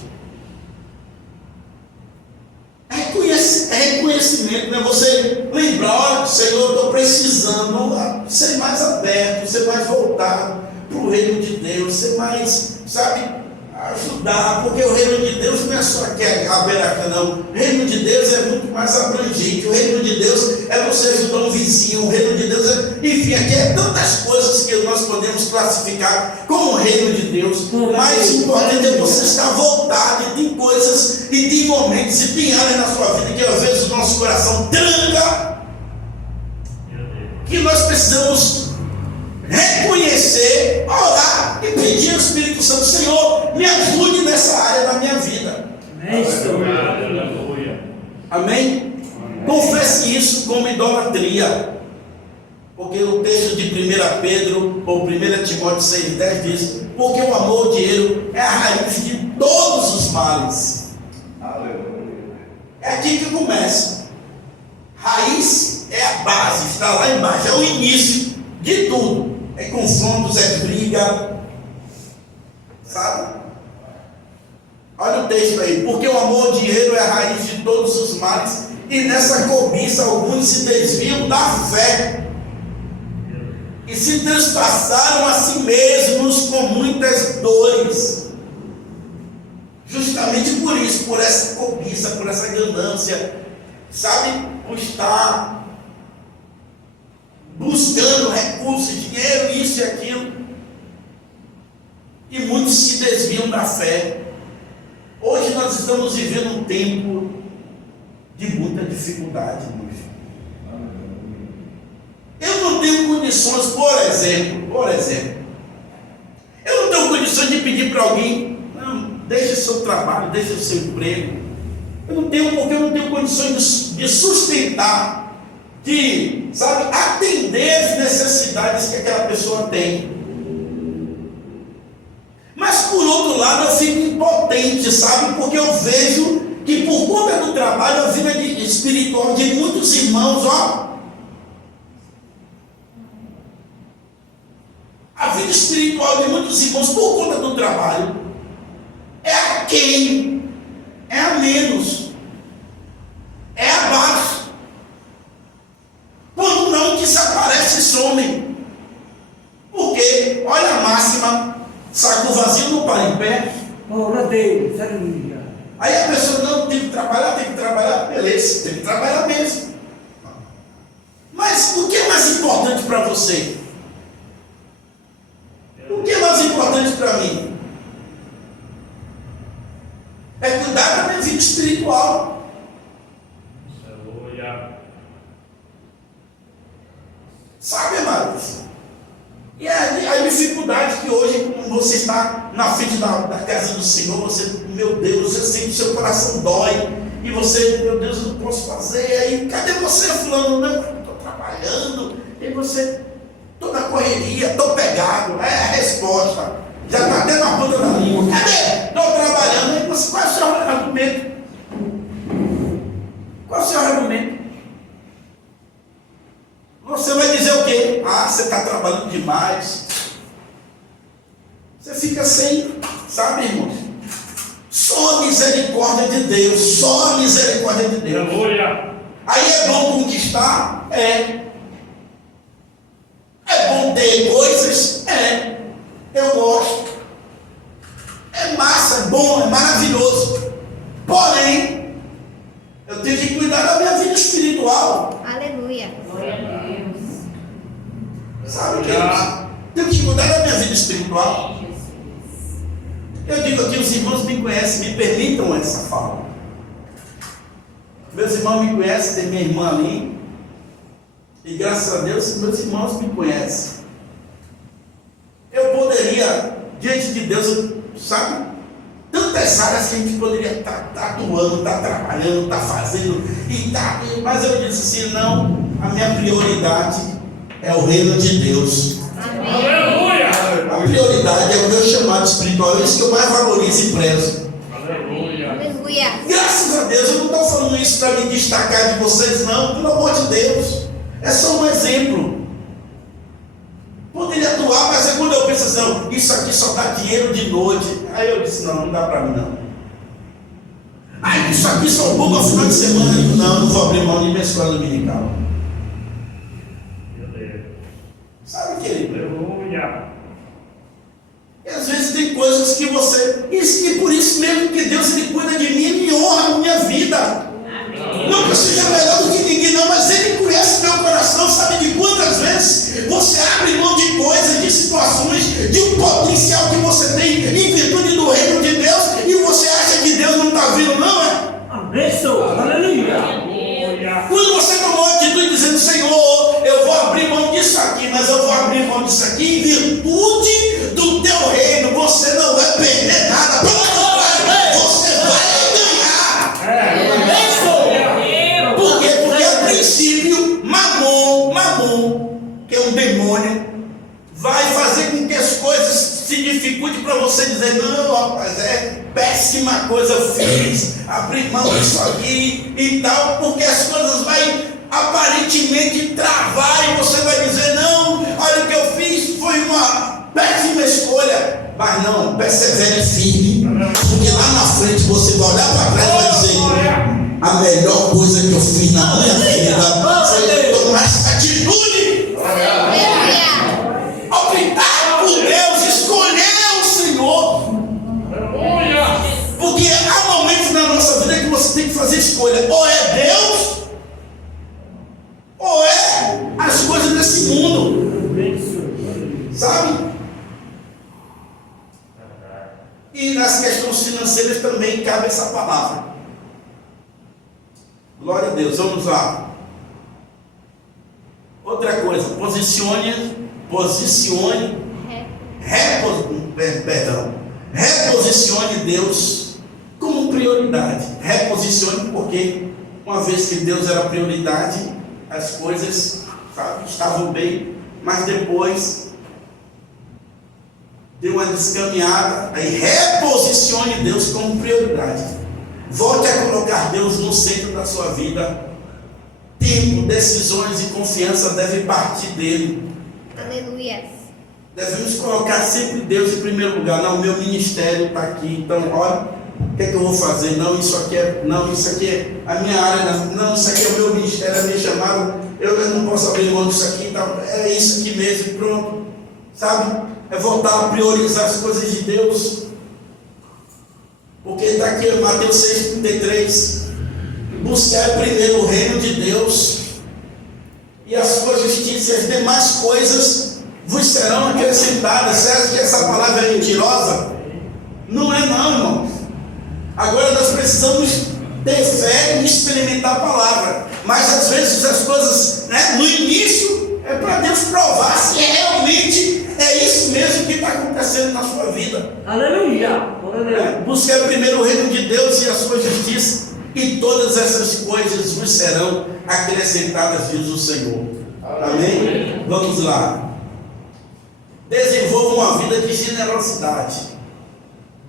Reconhecimento, né? Você lembrar: olha, Senhor, eu estou precisando ser mais aberto, ser mais voltado para o reino de Deus, ser mais, sabe, ajudar, porque o reino de Deus não é só aqui a beiraca, não. O reino de Deus é muito mais abrangente. O reino de Deus é você ajudar um vizinho. O reino de Deus é, enfim, aqui é tantas coisas que nós podemos classificar como o reino de Deus. O mais importante é você estar voltado, e tem coisas e tem momentos e tem áreas na sua vida que às vezes o nosso coração tranca, que nós precisamos reconhecer, orar e pedir ao Espírito Santo: Senhor, me ajude nessa área da minha vida. Aleluia. Amém? Confesse isso como idolatria, porque o texto de 1 Pedro ou 1 Timóteo 6,10 diz: porque o amor ao dinheiro é a raiz de todos os males. Aleluia. É aqui que começa. Raiz é a base, está lá embaixo, é o início de tudo. É confrontos, é briga, sabe? Olha o texto aí: porque o amor ao dinheiro é a raiz de todos os males, e nessa cobiça alguns se desviam da fé e se transpassaram a si mesmos com muitas dores. Justamente por isso, por essa cobiça, por essa ganância, sabe, por estar buscando recursos, dinheiro, isso e aquilo. E muitos se desviam da fé. Hoje nós estamos vivendo um tempo de muita dificuldade, meu filho. Eu não tenho condições, por exemplo, eu não tenho condições de pedir para alguém, não, deixe seu trabalho, deixe o seu emprego. Eu não tenho, porque eu não tenho condições de sustentar, de, sabe, atender as necessidades que aquela pessoa tem. Mas por outro lado eu fico impotente, sabe, porque eu vejo que por conta do trabalho a vida espiritual de muitos irmãos, a vida espiritual de muitos irmãos por conta do trabalho é aquém, é a menos, é abaixo. Quando não desaparece, some. Porque, olha a máxima, saco vazio não para em pé. Glória a Deus, aleluia. Aí a pessoa não tem que trabalhar, beleza, tem que trabalhar mesmo. Mas o que é mais importante para você? O que é mais importante para mim? É cuidar da minha vida espiritual. Aleluia. Sabe, amados? E a dificuldade que hoje, quando você está na frente da casa do Senhor, você, meu Deus, você sente o seu coração dói. E você, meu Deus, eu não posso fazer. Aí, cadê você, fulano? Não, eu estou trabalhando. E você, estou na correria, estou pegado. É a resposta. Já está até na ponta da língua. Cadê? Estou trabalhando. Aí você, qual é o seu argumento? Qual é o seu argumento? Você vai dizer o quê? Ah, você está trabalhando demais. Você fica sem, sabe, irmãos? Só a misericórdia de Deus. Só a misericórdia de Deus. Aleluia. Aí é bom conquistar? É. É bom ter coisas? É. Eu gosto. É massa, é bom, é maravilhoso. Porém, eu tenho que cuidar da minha vida espiritual. Aleluia. Sabe o que é isso? Tenho que cuidar da minha vida espiritual. Eu digo aqui, os irmãos me conhecem, me permitam essa fala. Meus irmãos me conhecem, tem minha irmã ali. E graças a Deus, meus irmãos me conhecem. Eu poderia, diante de Deus, sabe? Tantas áreas que a gente poderia estar atuando, estar trabalhando, estar fazendo. Mas eu disse assim, não, a minha prioridade é o reino de Deus. Amém. Aleluia. A prioridade é o meu chamado espiritual, é isso que eu mais valorizo e prezo. Aleluia. Aleluia. Graças a Deus, eu não estou falando isso para me destacar de vocês, não, pelo amor de Deus. É só um exemplo. Poderia atuar, mas é quando eu penso assim, não, isso aqui só dá dinheiro de noite. Aí eu disse, não dá para mim não. Aí isso aqui só um pouco ao final de semana. Eu digo, não vou abrir mão de minha escola dominical. Meu Deus. Sabe, querido? Aleluia. E às vezes tem coisas que você... E por isso mesmo que Deus ele cuida de mim e me honra na minha vida. Não que eu seja melhor do que ninguém não, mas Ele conhece meu coração, sabe de quantas vezes você abre mão de coisas, de situações, de um potencial que você tem em virtude do reino de Deus, e você acha que Deus não está vindo, não é? Abençoa, aleluia. Aleluia. Quando você tomou a atitude dizendo, Senhor, eu vou abrir mão disso aqui, mas eu vou abrir mão disso aqui em virtude do teu reino, você não vai perder nada, pelo contrário, você vai ganhar. Por quê? Porque a princípio, Mamon, que é um demônio, vai fazer com que as coisas se dificultem para você dizer, não, rapaz, é péssima coisa eu fiz, abrir mão disso aqui e tal, porque as coisas vão aparentemente travar e você vai dizer, não, olha o que eu fiz, foi uma péssima escolha. Mas não, persevere firme, porque lá na frente você vai olhar para trás e vai dizer, a melhor coisa que eu fiz na minha vida foi tomar essa atitude. Aleluia. Optar por Deus, escolher o Senhor. Aleluia. Porque há momentos na nossa vida que você tem que fazer escolha. Ou é Deus, ou é as coisas desse mundo. Sabe? E nas questões financeiras também cabe essa palavra. Glória a Deus, vamos lá. Outra coisa, reposicione Deus como prioridade. Reposicione porque uma vez que Deus era prioridade, as coisas, sabe, estavam bem, mas depois deu uma descaminhada. Aí reposicione Deus como prioridade. Volte a colocar Deus no centro da sua vida. Tempo, decisões e confiança devem partir dele. Aleluia. Devemos colocar sempre Deus em primeiro lugar. Não, meu ministério está aqui, então olha, o que é que eu vou fazer? Não, isso aqui é a minha área. Não, isso aqui é o meu ministério, me chamaram, eu não posso abrir mão disso aqui, então é isso aqui mesmo, pronto. Sabe? É voltar a priorizar as coisas de Deus. Porque está aqui Mateus 6,33. Buscar primeiro o reino de Deus e a sua justiça, e as demais coisas vos serão acrescentadas. Você acha que essa palavra é mentirosa? Não é não, irmãos. Agora nós precisamos ter fé e experimentar a palavra. Mas às vezes as coisas, no início, é para Deus provar se realmente é isso mesmo que está acontecendo na sua vida. Aleluia. Buscar primeiro o reino de Deus e a sua justiça, e todas essas coisas vos serão acrescentadas, diz o Senhor. Amém? Vamos lá. Desenvolva uma vida de generosidade.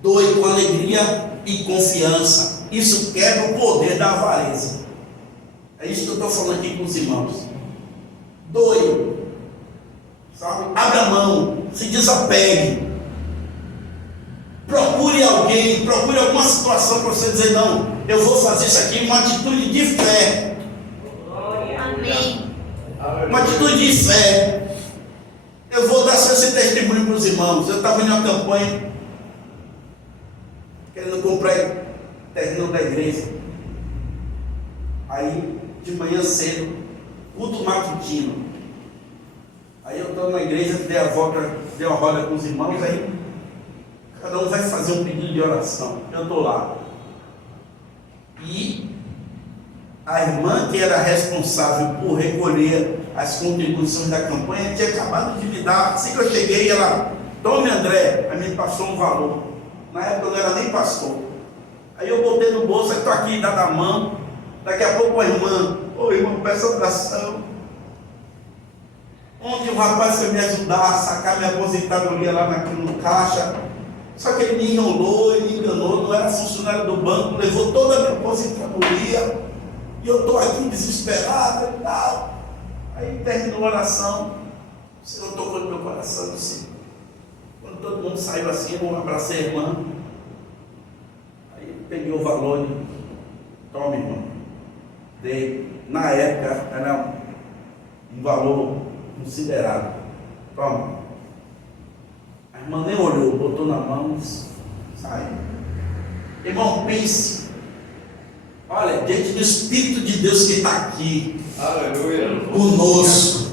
Doe com alegria e confiança. Isso quebra o poder da avareza. É isso que eu estou falando aqui com os irmãos. Doe. Sabe? Abra mão. Se desapegue. Procure alguém, procure alguma situação para você dizer, não, eu vou fazer isso aqui, uma atitude de fé. Amém. Uma atitude de fé. Eu vou dar esse testemunho para os irmãos. Eu estava em uma campanha, querendo comprar terreno da igreja. Aí, de manhã cedo, culto matutino. Aí eu estou na igreja, dei uma roda com os irmãos, aí cada um vai fazer um pedido de oração. Eu estou lá. E a irmã que era responsável por recolher as contribuições da campanha tinha acabado de me dar. Assim que eu cheguei, ela, tome André, aí me passou um valor. Na época eu não era nem pastor. Aí eu botei no bolso, aí estou aqui, dada a mão. Daqui a pouco a irmã, irmão, peço oração. Ontem o rapaz foi me ajudar a sacar minha aposentadoria lá no caixa. Só que ele me enrolou, ele me enganou, não era funcionário do banco, levou toda a minha aposentadoria, e eu estou aqui desesperado e tal. Aí terminou a oração, o Senhor tocou no meu coração, disse, quando todo mundo saiu assim, eu abracei a irmã, aí eu peguei o valor e toma, irmão. Dei, na época era um valor considerável, toma. A irmã nem olhou, botou na mão e saiu. Irmão, pense. Olha, diante do Espírito de Deus que está aqui, Aleluia. conosco,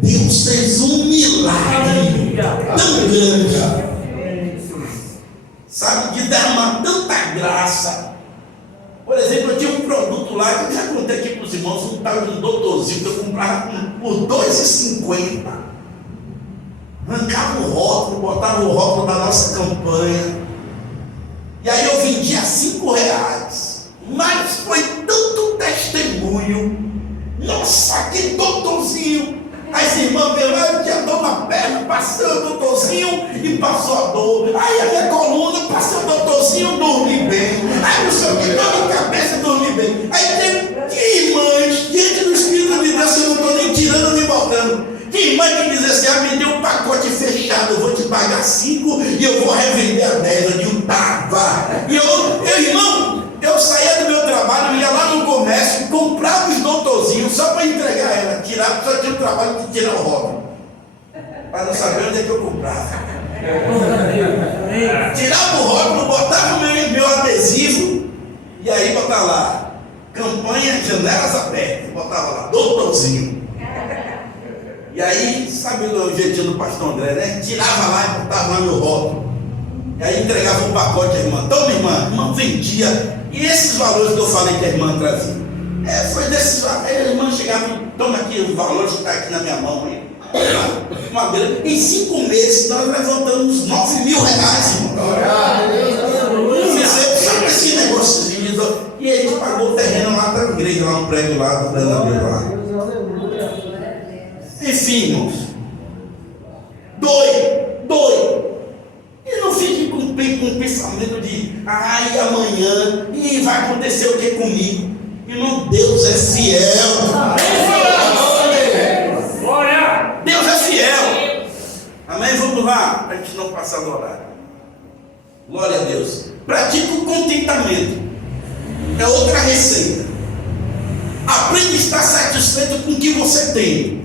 Deus fez um milagre tão grande, sabe, de derramar tanta graça. Por exemplo, eu tinha um produto lá, que eu já contei aqui para os irmãos, um tal de um doutorzinho que eu comprava por R$2,50. Arrancava o rótulo, botava o rótulo da nossa campanha, e aí eu vendia R$5. Mas foi tanto testemunho. Nossa, que doutorzinho! As irmãs viram, eu tinha dor na perna, passei o doutorzinho e passou a dor. Aí a minha coluna, passei o doutorzinho, dormi bem. Aí não sei o que, dor na cabeça, dormi bem. Aí tem irmãs, diante do Espírito de Deus, eu não estou nem tirando nem botando. Tem irmã que diz assim, me deu um pacote fechado, eu vou te pagar 5 e eu vou revender a 10. Eu digo, tá. E eu, irmão, eu saía do meu trabalho, ia lá no comércio, comprava os doutorzinhos só para entregar ela, tirava, só tinha o trabalho de tirar o rótulo, para não saber onde é que eu comprava. Tirava o rótulo, botava o meu adesivo, e aí botava lá, campanha janelas abertas, botava lá, doutorzinho. E aí, sabe o jeitinho do pastor André, né? Tirava lá e botava lá meu rótulo. E aí entregava um pacote à irmã. Toma, irmã. A irmã vendia. E esses valores que eu falei que a irmã trazia. Foi desses valores. Aí a irmã chegava e toma aqui os valores que está aqui na minha mão. Aí. Uma grana. Em 5 meses nós levantamos R$9.000, irmão. Sabe esse negócio? E aí a gente pagou o terreno lá da igreja, lá no prédio lá do Bernabéu lá. Enfim, irmãos. Doido. E não fique com o pensamento de ai, amanhã, e vai acontecer o que comigo? Irmão, Deus é fiel. Glória! Deus é fiel. Amém? Vamos lá, para a gente não passar do horário. Glória a Deus. Pratique o contentamento. É outra receita. Aprenda a estar satisfeito com o que você tem.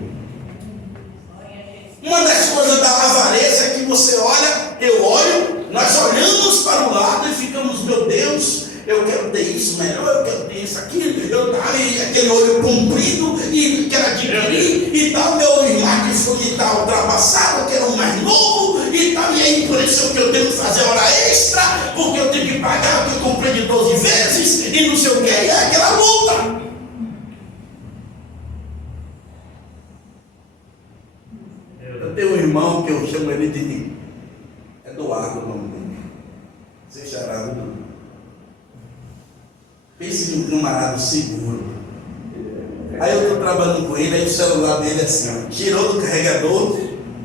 Uma das coisas da avareza é que você olha, eu olho, nós olhamos para o lado e ficamos, meu Deus, eu quero ter isso melhor, eu quero ter isso, aquilo, e aquele olho comprido, e quero adquirir, e tal, meu smartphone está ultrapassado, eu quero um mais novo, e tal, e aí por isso que eu tenho que fazer hora extra, porque eu tenho que pagar o que eu comprei de 12 vezes, e não sei o que, é aquela luta. Eu tenho um irmão que eu chamo ele de Eduardo, o nome dele. Você charado. Pense num camarada seguro. Aí eu estou trabalhando com ele, aí o celular dele é assim, ó, tirou do carregador,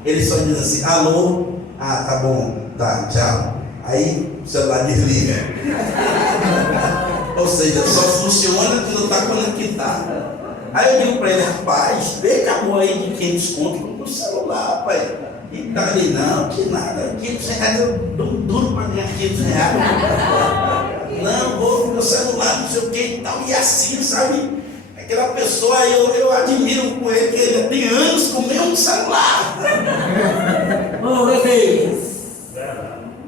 ele só diz assim, alô, tá bom, tá, tchau. Aí o celular desliga. Ou seja, só funciona que não está conectado. Aí eu digo para ele, rapaz, vê acabou aí de 500 conto no celular, rapaz. E tá ali, não, que nada, 500 reais eu dou duro para ganhar 500 reais. Não, vou no meu celular, não sei o que e tal, e assim, sabe? Aquela pessoa, eu admiro com ele, que ele tem anos com o mesmo celular.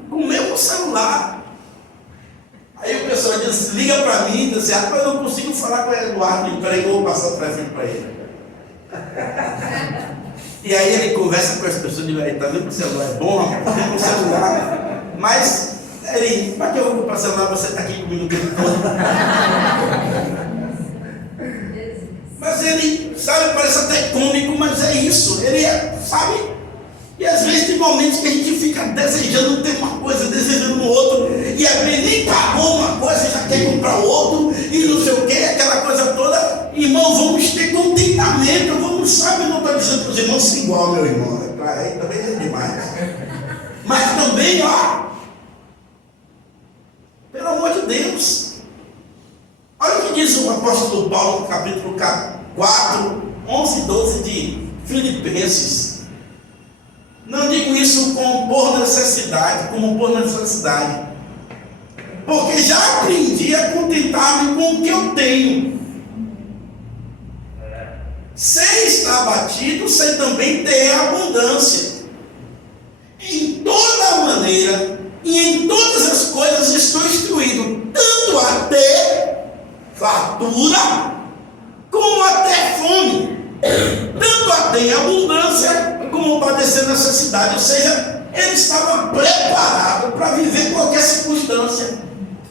Com o mesmo celular. Aí o pessoal diz, liga para mim, diz assim, rapaz, eu não consigo falar com o Eduardo, entregou o passar o telefone para ele. E aí ele conversa com as pessoas e diz, tá vendo que o celular é bom, rapaz, tem um celular. Mas, ele, para que eu vou comprar celular, você está aqui comigo o tempo todo. Mas ele, sabe, parece até cômico, mas é isso, ele é, sabe? E às vezes tem momentos que a gente fica desejando ter uma coisa, desejando outro, e a gente nem pagou uma coisa, já quer comprar outro, e não sei o que, aquela coisa toda. Irmão, vamos ter contentamento, vamos, sabe, eu não estou dizendo para os irmãos ser igual, meu irmão, para ele também é demais. Mas também, ó, pelo amor de Deus, olha o que diz o apóstolo Paulo no capítulo 4, 11 e 12 de Filipenses. Não digo isso por necessidade, porque já aprendi a contentar-me com o que eu tenho, sem estar abatido, sem também ter abundância. Em toda maneira e em todas as coisas estou instruído, tanto a ter fartura como a ter fome, tanto a ter abundância como padecer necessidade. Ou seja, ele estava preparado para viver qualquer circunstância.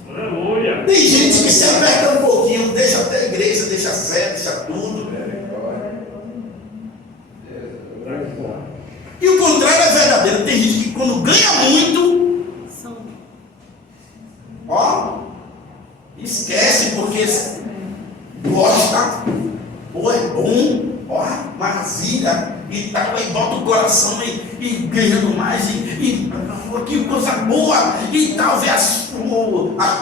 Aleluia! Tem gente que se aperta um pouquinho, deixa até a igreja, deixa a fé, deixa tudo. E o contrário é verdadeiro. Tem gente que quando ganha muito, ó, esquece porque gosta, ou é bom, ó, maravilha e tal, aí bota o coração e ganhando mais, e que coisa boa, e tal, vê a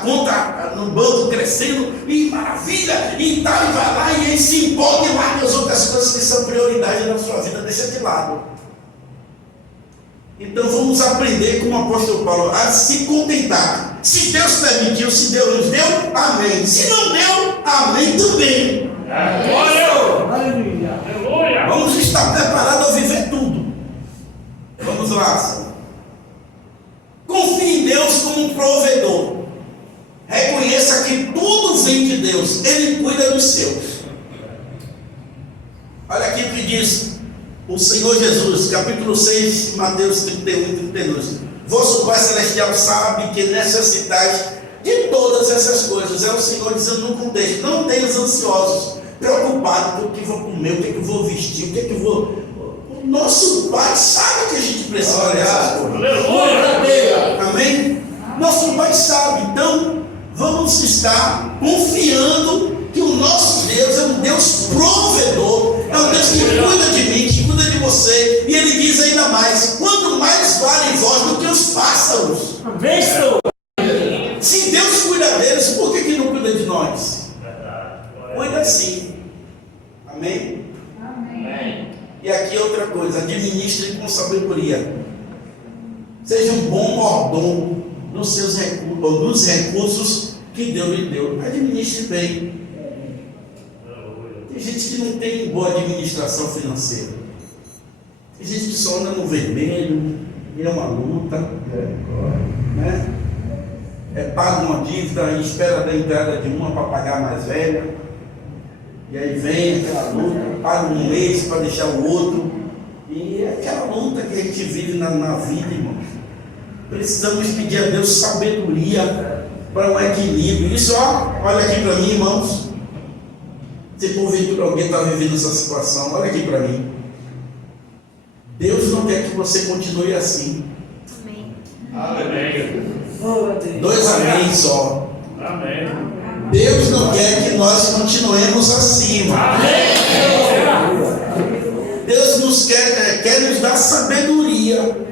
conta no banco crescendo, e maravilha, e tal, e vai lá, e aí se empolga e larga as outras coisas que são prioridade na sua vida, deixa de lado. Então vamos aprender com o apóstolo Paulo a se contentar. Se Deus permitiu, se Deus nos deu, amém. Se não deu, amém também. Aleluia! Vamos estar preparados a viver tudo. Vamos lá. Confie em Deus como um provedor. Reconheça que tudo vem de Deus. Ele cuida dos seus. Olha aqui o que diz o Senhor Jesus, capítulo 6, Mateus 31 e 32. Vosso Pai Celestial sabe que necessitais de todas essas coisas. É o Senhor dizendo no contexto: não tenhas ansiosos, preocupados com o que vou comer, o que eu vou vestir, o que eu vou. O nosso Pai sabe que a gente precisa dessas coisas. Aleluia. Amém? Nosso Pai sabe. Então, vamos estar confiando que o nosso Deus é um Deus provedor, é um Deus que cuida de mim, que cuida de você. E Ele diz ainda mais: quanto mais valem vós do que os pássaros. Amém, Senhor. Se Deus cuida deles, por que não cuida de nós? Cuida sim. Amém? Amém. E aqui outra coisa: administre com sabedoria. Seja um bom mordomo dos seus recursos, ou dos recursos que Deus lhe deu. Administre bem. Tem gente que não tem boa administração financeira. Tem gente que só anda no vermelho, e é uma luta, né? Paga uma dívida e espera da entrada de uma para pagar a mais velha. E aí vem aquela luta, paga um mês para deixar o outro. E é aquela luta que a gente vive na vida, irmãos. Precisamos pedir a Deus sabedoria para um equilíbrio. Isso, olha aqui para mim, irmãos. Se porventura alguém está vivendo essa situação, olha aqui para mim. Deus não quer que você continue assim. Amém. Amém. Glória a Deus. 2 amém só. Amém. Deus não quer que nós continuemos assim, irmão. Deus nos quer nos dar sabedoria.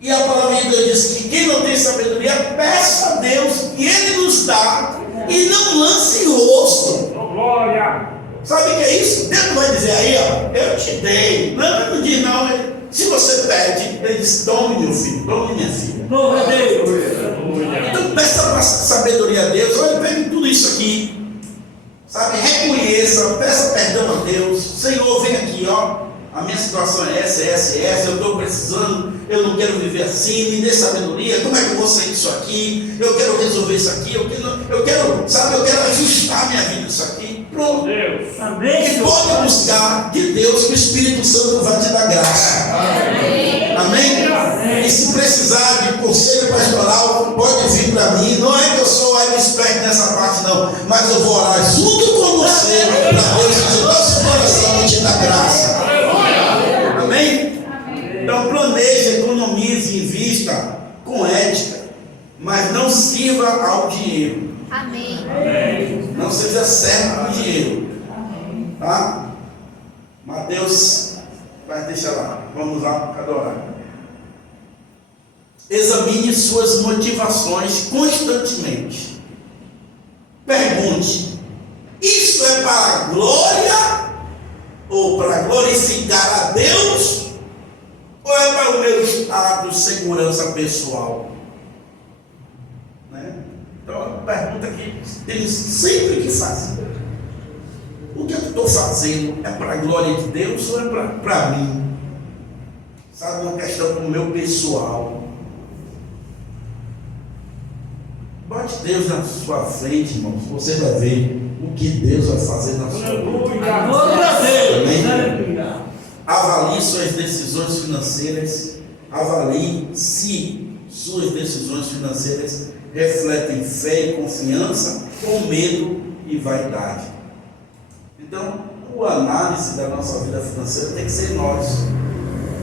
E a palavra de Deus diz que quem não tem sabedoria, peça a Deus e Ele nos dá. E não lance o rosto. Glória. Sabe o que é isso? Deus não vai dizer aí, eu te dei. Não, ele não diz não. Se você pede, Ele diz: tome meu filho, tome minha filha. Glória a Deus. Aleluia. Então peça sabedoria a Deus. Olha, pegue tudo isso aqui. Sabe, reconheça, peça perdão a Deus. Senhor, vem aqui, a minha situação é essa, eu estou precisando, eu não quero viver assim, me dê sabedoria, como é que eu vou sair disso aqui? Eu quero resolver isso aqui, eu quero ajustar minha vida isso aqui. Pronto. Deus. Amém, E Senhor. pode buscar de Deus que o Espírito Santo vai te dar graça. Amém? E se precisar de conselho pastoral, pode vir para mim. Não é que eu sou expert nessa parte, não, mas eu vou orar junto com você para Deus de nosso coração te dar graça. Amém? Então planeje, economize, invista com ética, mas não sirva ao dinheiro. Amém. Não seja servo do dinheiro. Tá? Mateus, vai deixar lá. Vamos lá para adorar. Examine suas motivações constantemente. Pergunte: isso é para a glória ou para glorificar a Deus, ou é para o meu estado de segurança pessoal? Né? Então, é uma pergunta que temos sempre que fazer. O que eu estou fazendo é para a glória de Deus ou é para mim? Sabe, uma questão para o meu pessoal. Bote Deus na sua frente, irmãos. Você vai ver o que Deus vai fazer na sua vida. Glória a Deus. Amém? Aleluia. Avalie suas decisões financeiras. Avalie se suas decisões financeiras refletem fé e confiança ou medo e vaidade. Então, a análise da nossa vida financeira tem que ser nós.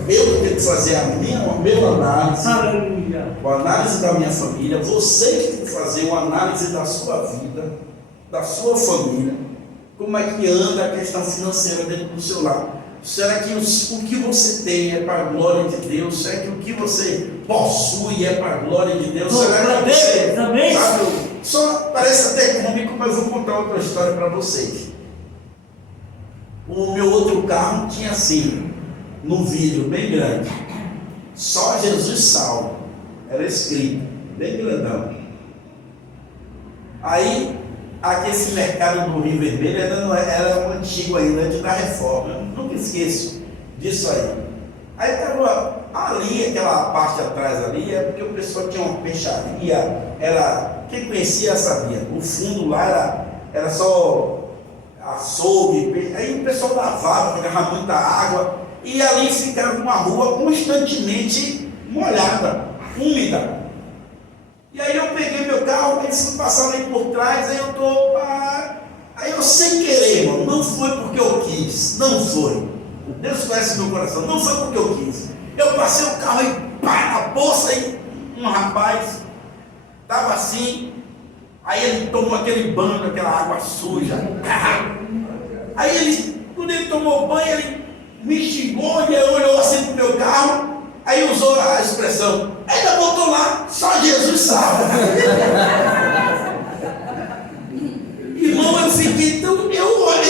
Eu tenho que fazer a meu análise, Aleluia. a análise da minha família. Você tem que fazer uma análise da sua vida, da sua família. Como é que anda a questão financeira dentro do seu lar? Será que o que você tem é para a glória de Deus? Será que o que você possui é para a glória de Deus? Será que você, Amém. sabe, só parece até cômico, mas eu vou contar outra história para vocês. O meu outro carro tinha assim, no vidro bem grande, só Jesus salvo, era escrito, bem grandão. Aí, aqui esse mercado do Rio Vermelho era um antigo ainda, antes da reforma, eu nunca esqueço disso aí. Aí estava ali, aquela parte atrás ali, é porque o pessoal tinha uma peixaria, quem conhecia sabia, o fundo lá era só açougue, aí o pessoal lavava, pegava muita água, e ali ficava uma rua constantemente molhada, úmida. E aí eu peguei meu carro, eles fui passando aí por trás, aí eu tô, aí eu sem querer, irmão, não foi porque eu quis, não foi. Deus conhece meu coração, não foi porque eu quis. Eu passei o carro e pá, na bolsa, aí um rapaz estava assim, aí ele tomou aquele banho, aquela água suja. Aí ele, quando ele tomou banho, ele me xingou e ele olhou assim pro meu carro, aí usou a expressão, ainda botou lá, só Jesus salva. Irmão, eu fiquei tão.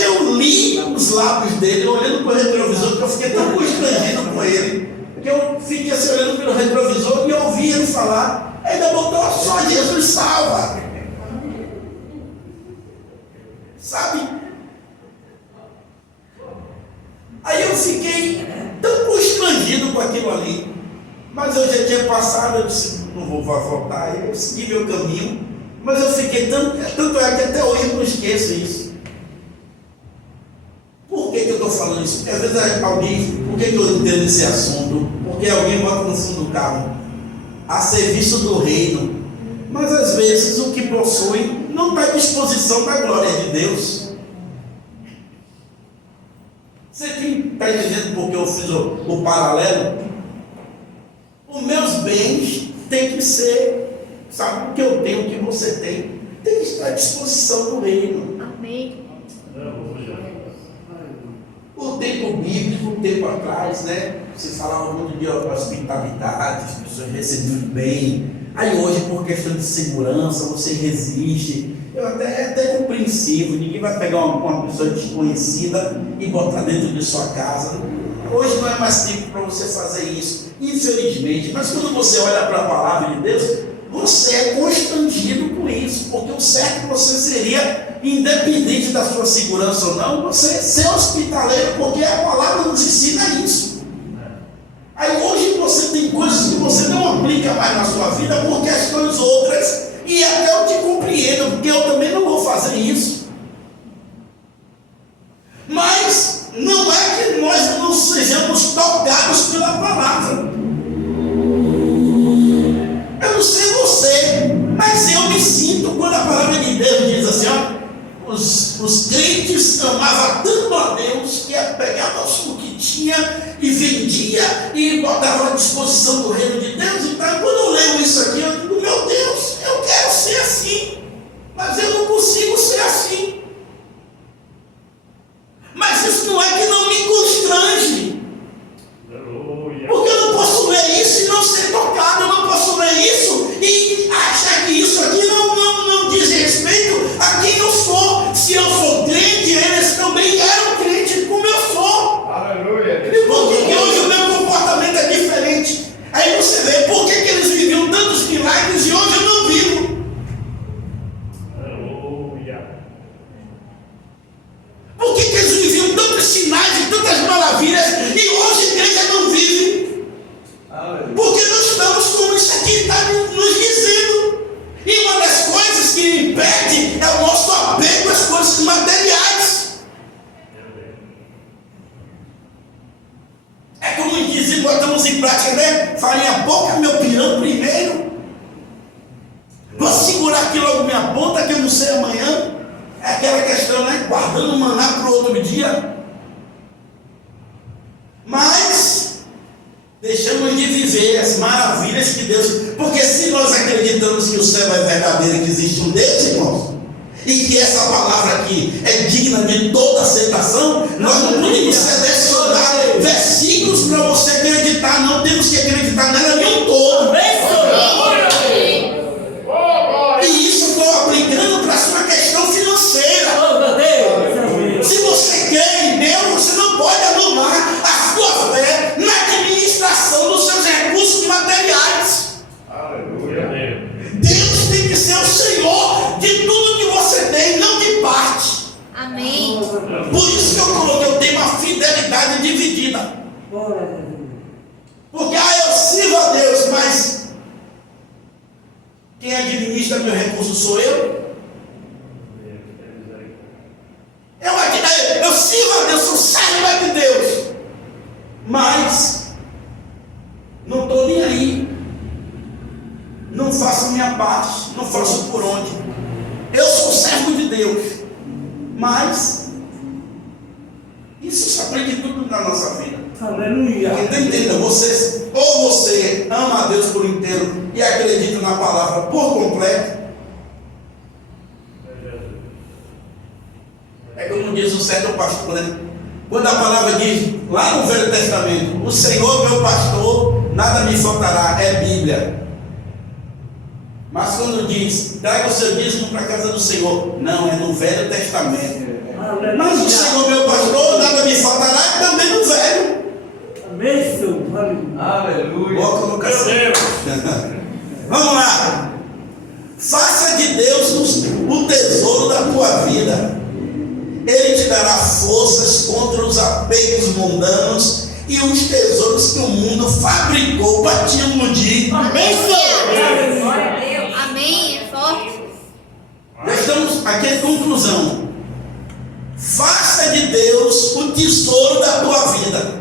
Eu li os lábios dele, olhando para o retrovisor, que eu fiquei tão constrangido com ele, que eu fiquei assim olhando pelo retrovisor e eu ouvi ele falar, ainda botou só Jesus salva. Sabe? Aí eu fiquei tão constrangido com aquilo ali, mas eu já tinha passado, eu disse, não vou voltar, eu segui meu caminho, mas eu fiquei tanto é que até hoje eu não esqueço isso. Por que eu estou falando isso? Porque às vezes alguém, por que eu entendo esse assunto? Porque alguém bota no fundo do carro, a serviço do reino, mas às vezes o que possui não está à disposição da glória de Deus. Você está entendendo por que eu fiz o paralelo? Os meus bens têm que ser, sabe o que eu tenho, o que você tem que estar à disposição do reino. Amém. O tempo bíblico, um tempo atrás, né? Se falava muito de hospitalidade, as pessoas recebiam bem. Aí hoje, por questão de segurança, você resiste. Eu até compreensivo, ninguém vai pegar uma pessoa desconhecida e botar dentro de sua casa. Hoje não é mais tempo para você fazer isso, infelizmente. Mas quando você olha para a palavra de Deus, você é constrangido com isso, porque o certo você seria, independente da sua segurança ou não, você ser hospitaleiro, porque a palavra nos ensina isso. Aí hoje você tem coisas que você não aplica mais na sua vida por questões outras, e até eu te compreendo, porque eu também não vou fazer isso. Mas não é que nós não sejamos tocados pela palavra. Eu não sei você, mas eu me sinto quando a palavra de Deus diz assim, ó, os crentes amavam tanto a Deus que pegavam o que tinha e vendia e botava à disposição do reino de Deus. Então quando eu leio isso aqui, eu digo, meu Deus, eu quero ser assim, mas eu não consigo ser assim. Mas isso não é que não me constrange, porque eu não posso ler isso e não ser tocado, eu não posso ler isso e achar que isso aqui não diz respeito a quem eu sou. Se eu sou crente, eles também eram crentes como eu sou. Aleluia. E por que hoje o meu comportamento é diferente? Aí você vê, por que eles viviam tantos milagres e hoje eu não vivo? Por que eles viviam tantos sinais e tantas maravilhas e hoje a igreja não vive? Porque nós estamos como isso aqui está nos dizendo. E uma das coisas que impede é o nosso apego às coisas materiais. É como dizem, botamos em prática, né? Farinha pouca, meu pirão primeiro. Vou segurar aqui logo minha ponta, que eu não sei amanhã. É aquela questão, né? Guardando o maná para o outro dia. Mas deixamos de viver as maravilhas que Deus... Porque se nós acreditamos que o céu é verdadeiro e que existe um Deus, irmãos, e que essa palavra aqui é digna de toda aceitação, nós não podemos selecionar versículos para você acreditar. Não temos que acreditar nela em um todo. E isso estou aplicando para a sua questão financeira. Se você crê em Deus, você não pode anular a sua fé na administração dos seus recursos materiais. Aleluia. Deus tem que ser o Senhor de tudo que você tem, não de parte. Amém. Por isso que eu coloquei, eu tenho uma fidelidade dividida. Porque eu sirvo a Deus, mas quem administra meu recurso sou eu. Eu sirvo a Deus, sou servo de Deus, mas não estou nem aí não faço a minha parte, não faço por onde. Eu sou servo de Deus, mas isso se aprende tudo na nossa vida. Aleluia. Então entenda, você ama a Deus por inteiro e acredita na palavra por completo. É como diz o certo pastor, né? Quando a palavra diz, lá no Velho Testamento, o Senhor meu pastor, nada me faltará, é Bíblia. Mas quando diz, traga o seu dízimo para a casa do Senhor, não, é no Velho Testamento. Aleluia. Mas o Senhor meu pastor, nada me faltará, é também no Velho. Amém, Senhor. Aleluia. Boa colocação. Vamos lá. Faça de Deus o tesouro da tua vida. Ele te dará forças contra os apegos mundanos e os tesouros que o mundo fabricou para te iludir. Amém, Senhor. Glória a Deus. Amém. É forte. Já estamos aqui em conclusão. Faça de Deus o tesouro da tua vida.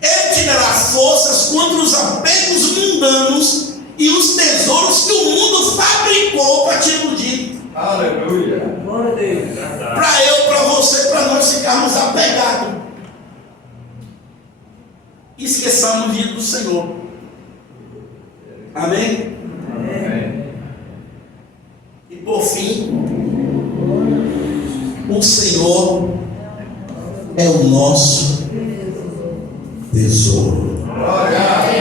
Ele te dará forças contra os apegos mundanos e os tesouros que o mundo fabricou para te iludir. Aleluia. Glória a Deus. Para eu, para você, para nós ficarmos apegados. Esqueçamos o dia do Senhor. Amém? Amém. E por fim, o Senhor é o nosso tesouro. Glória a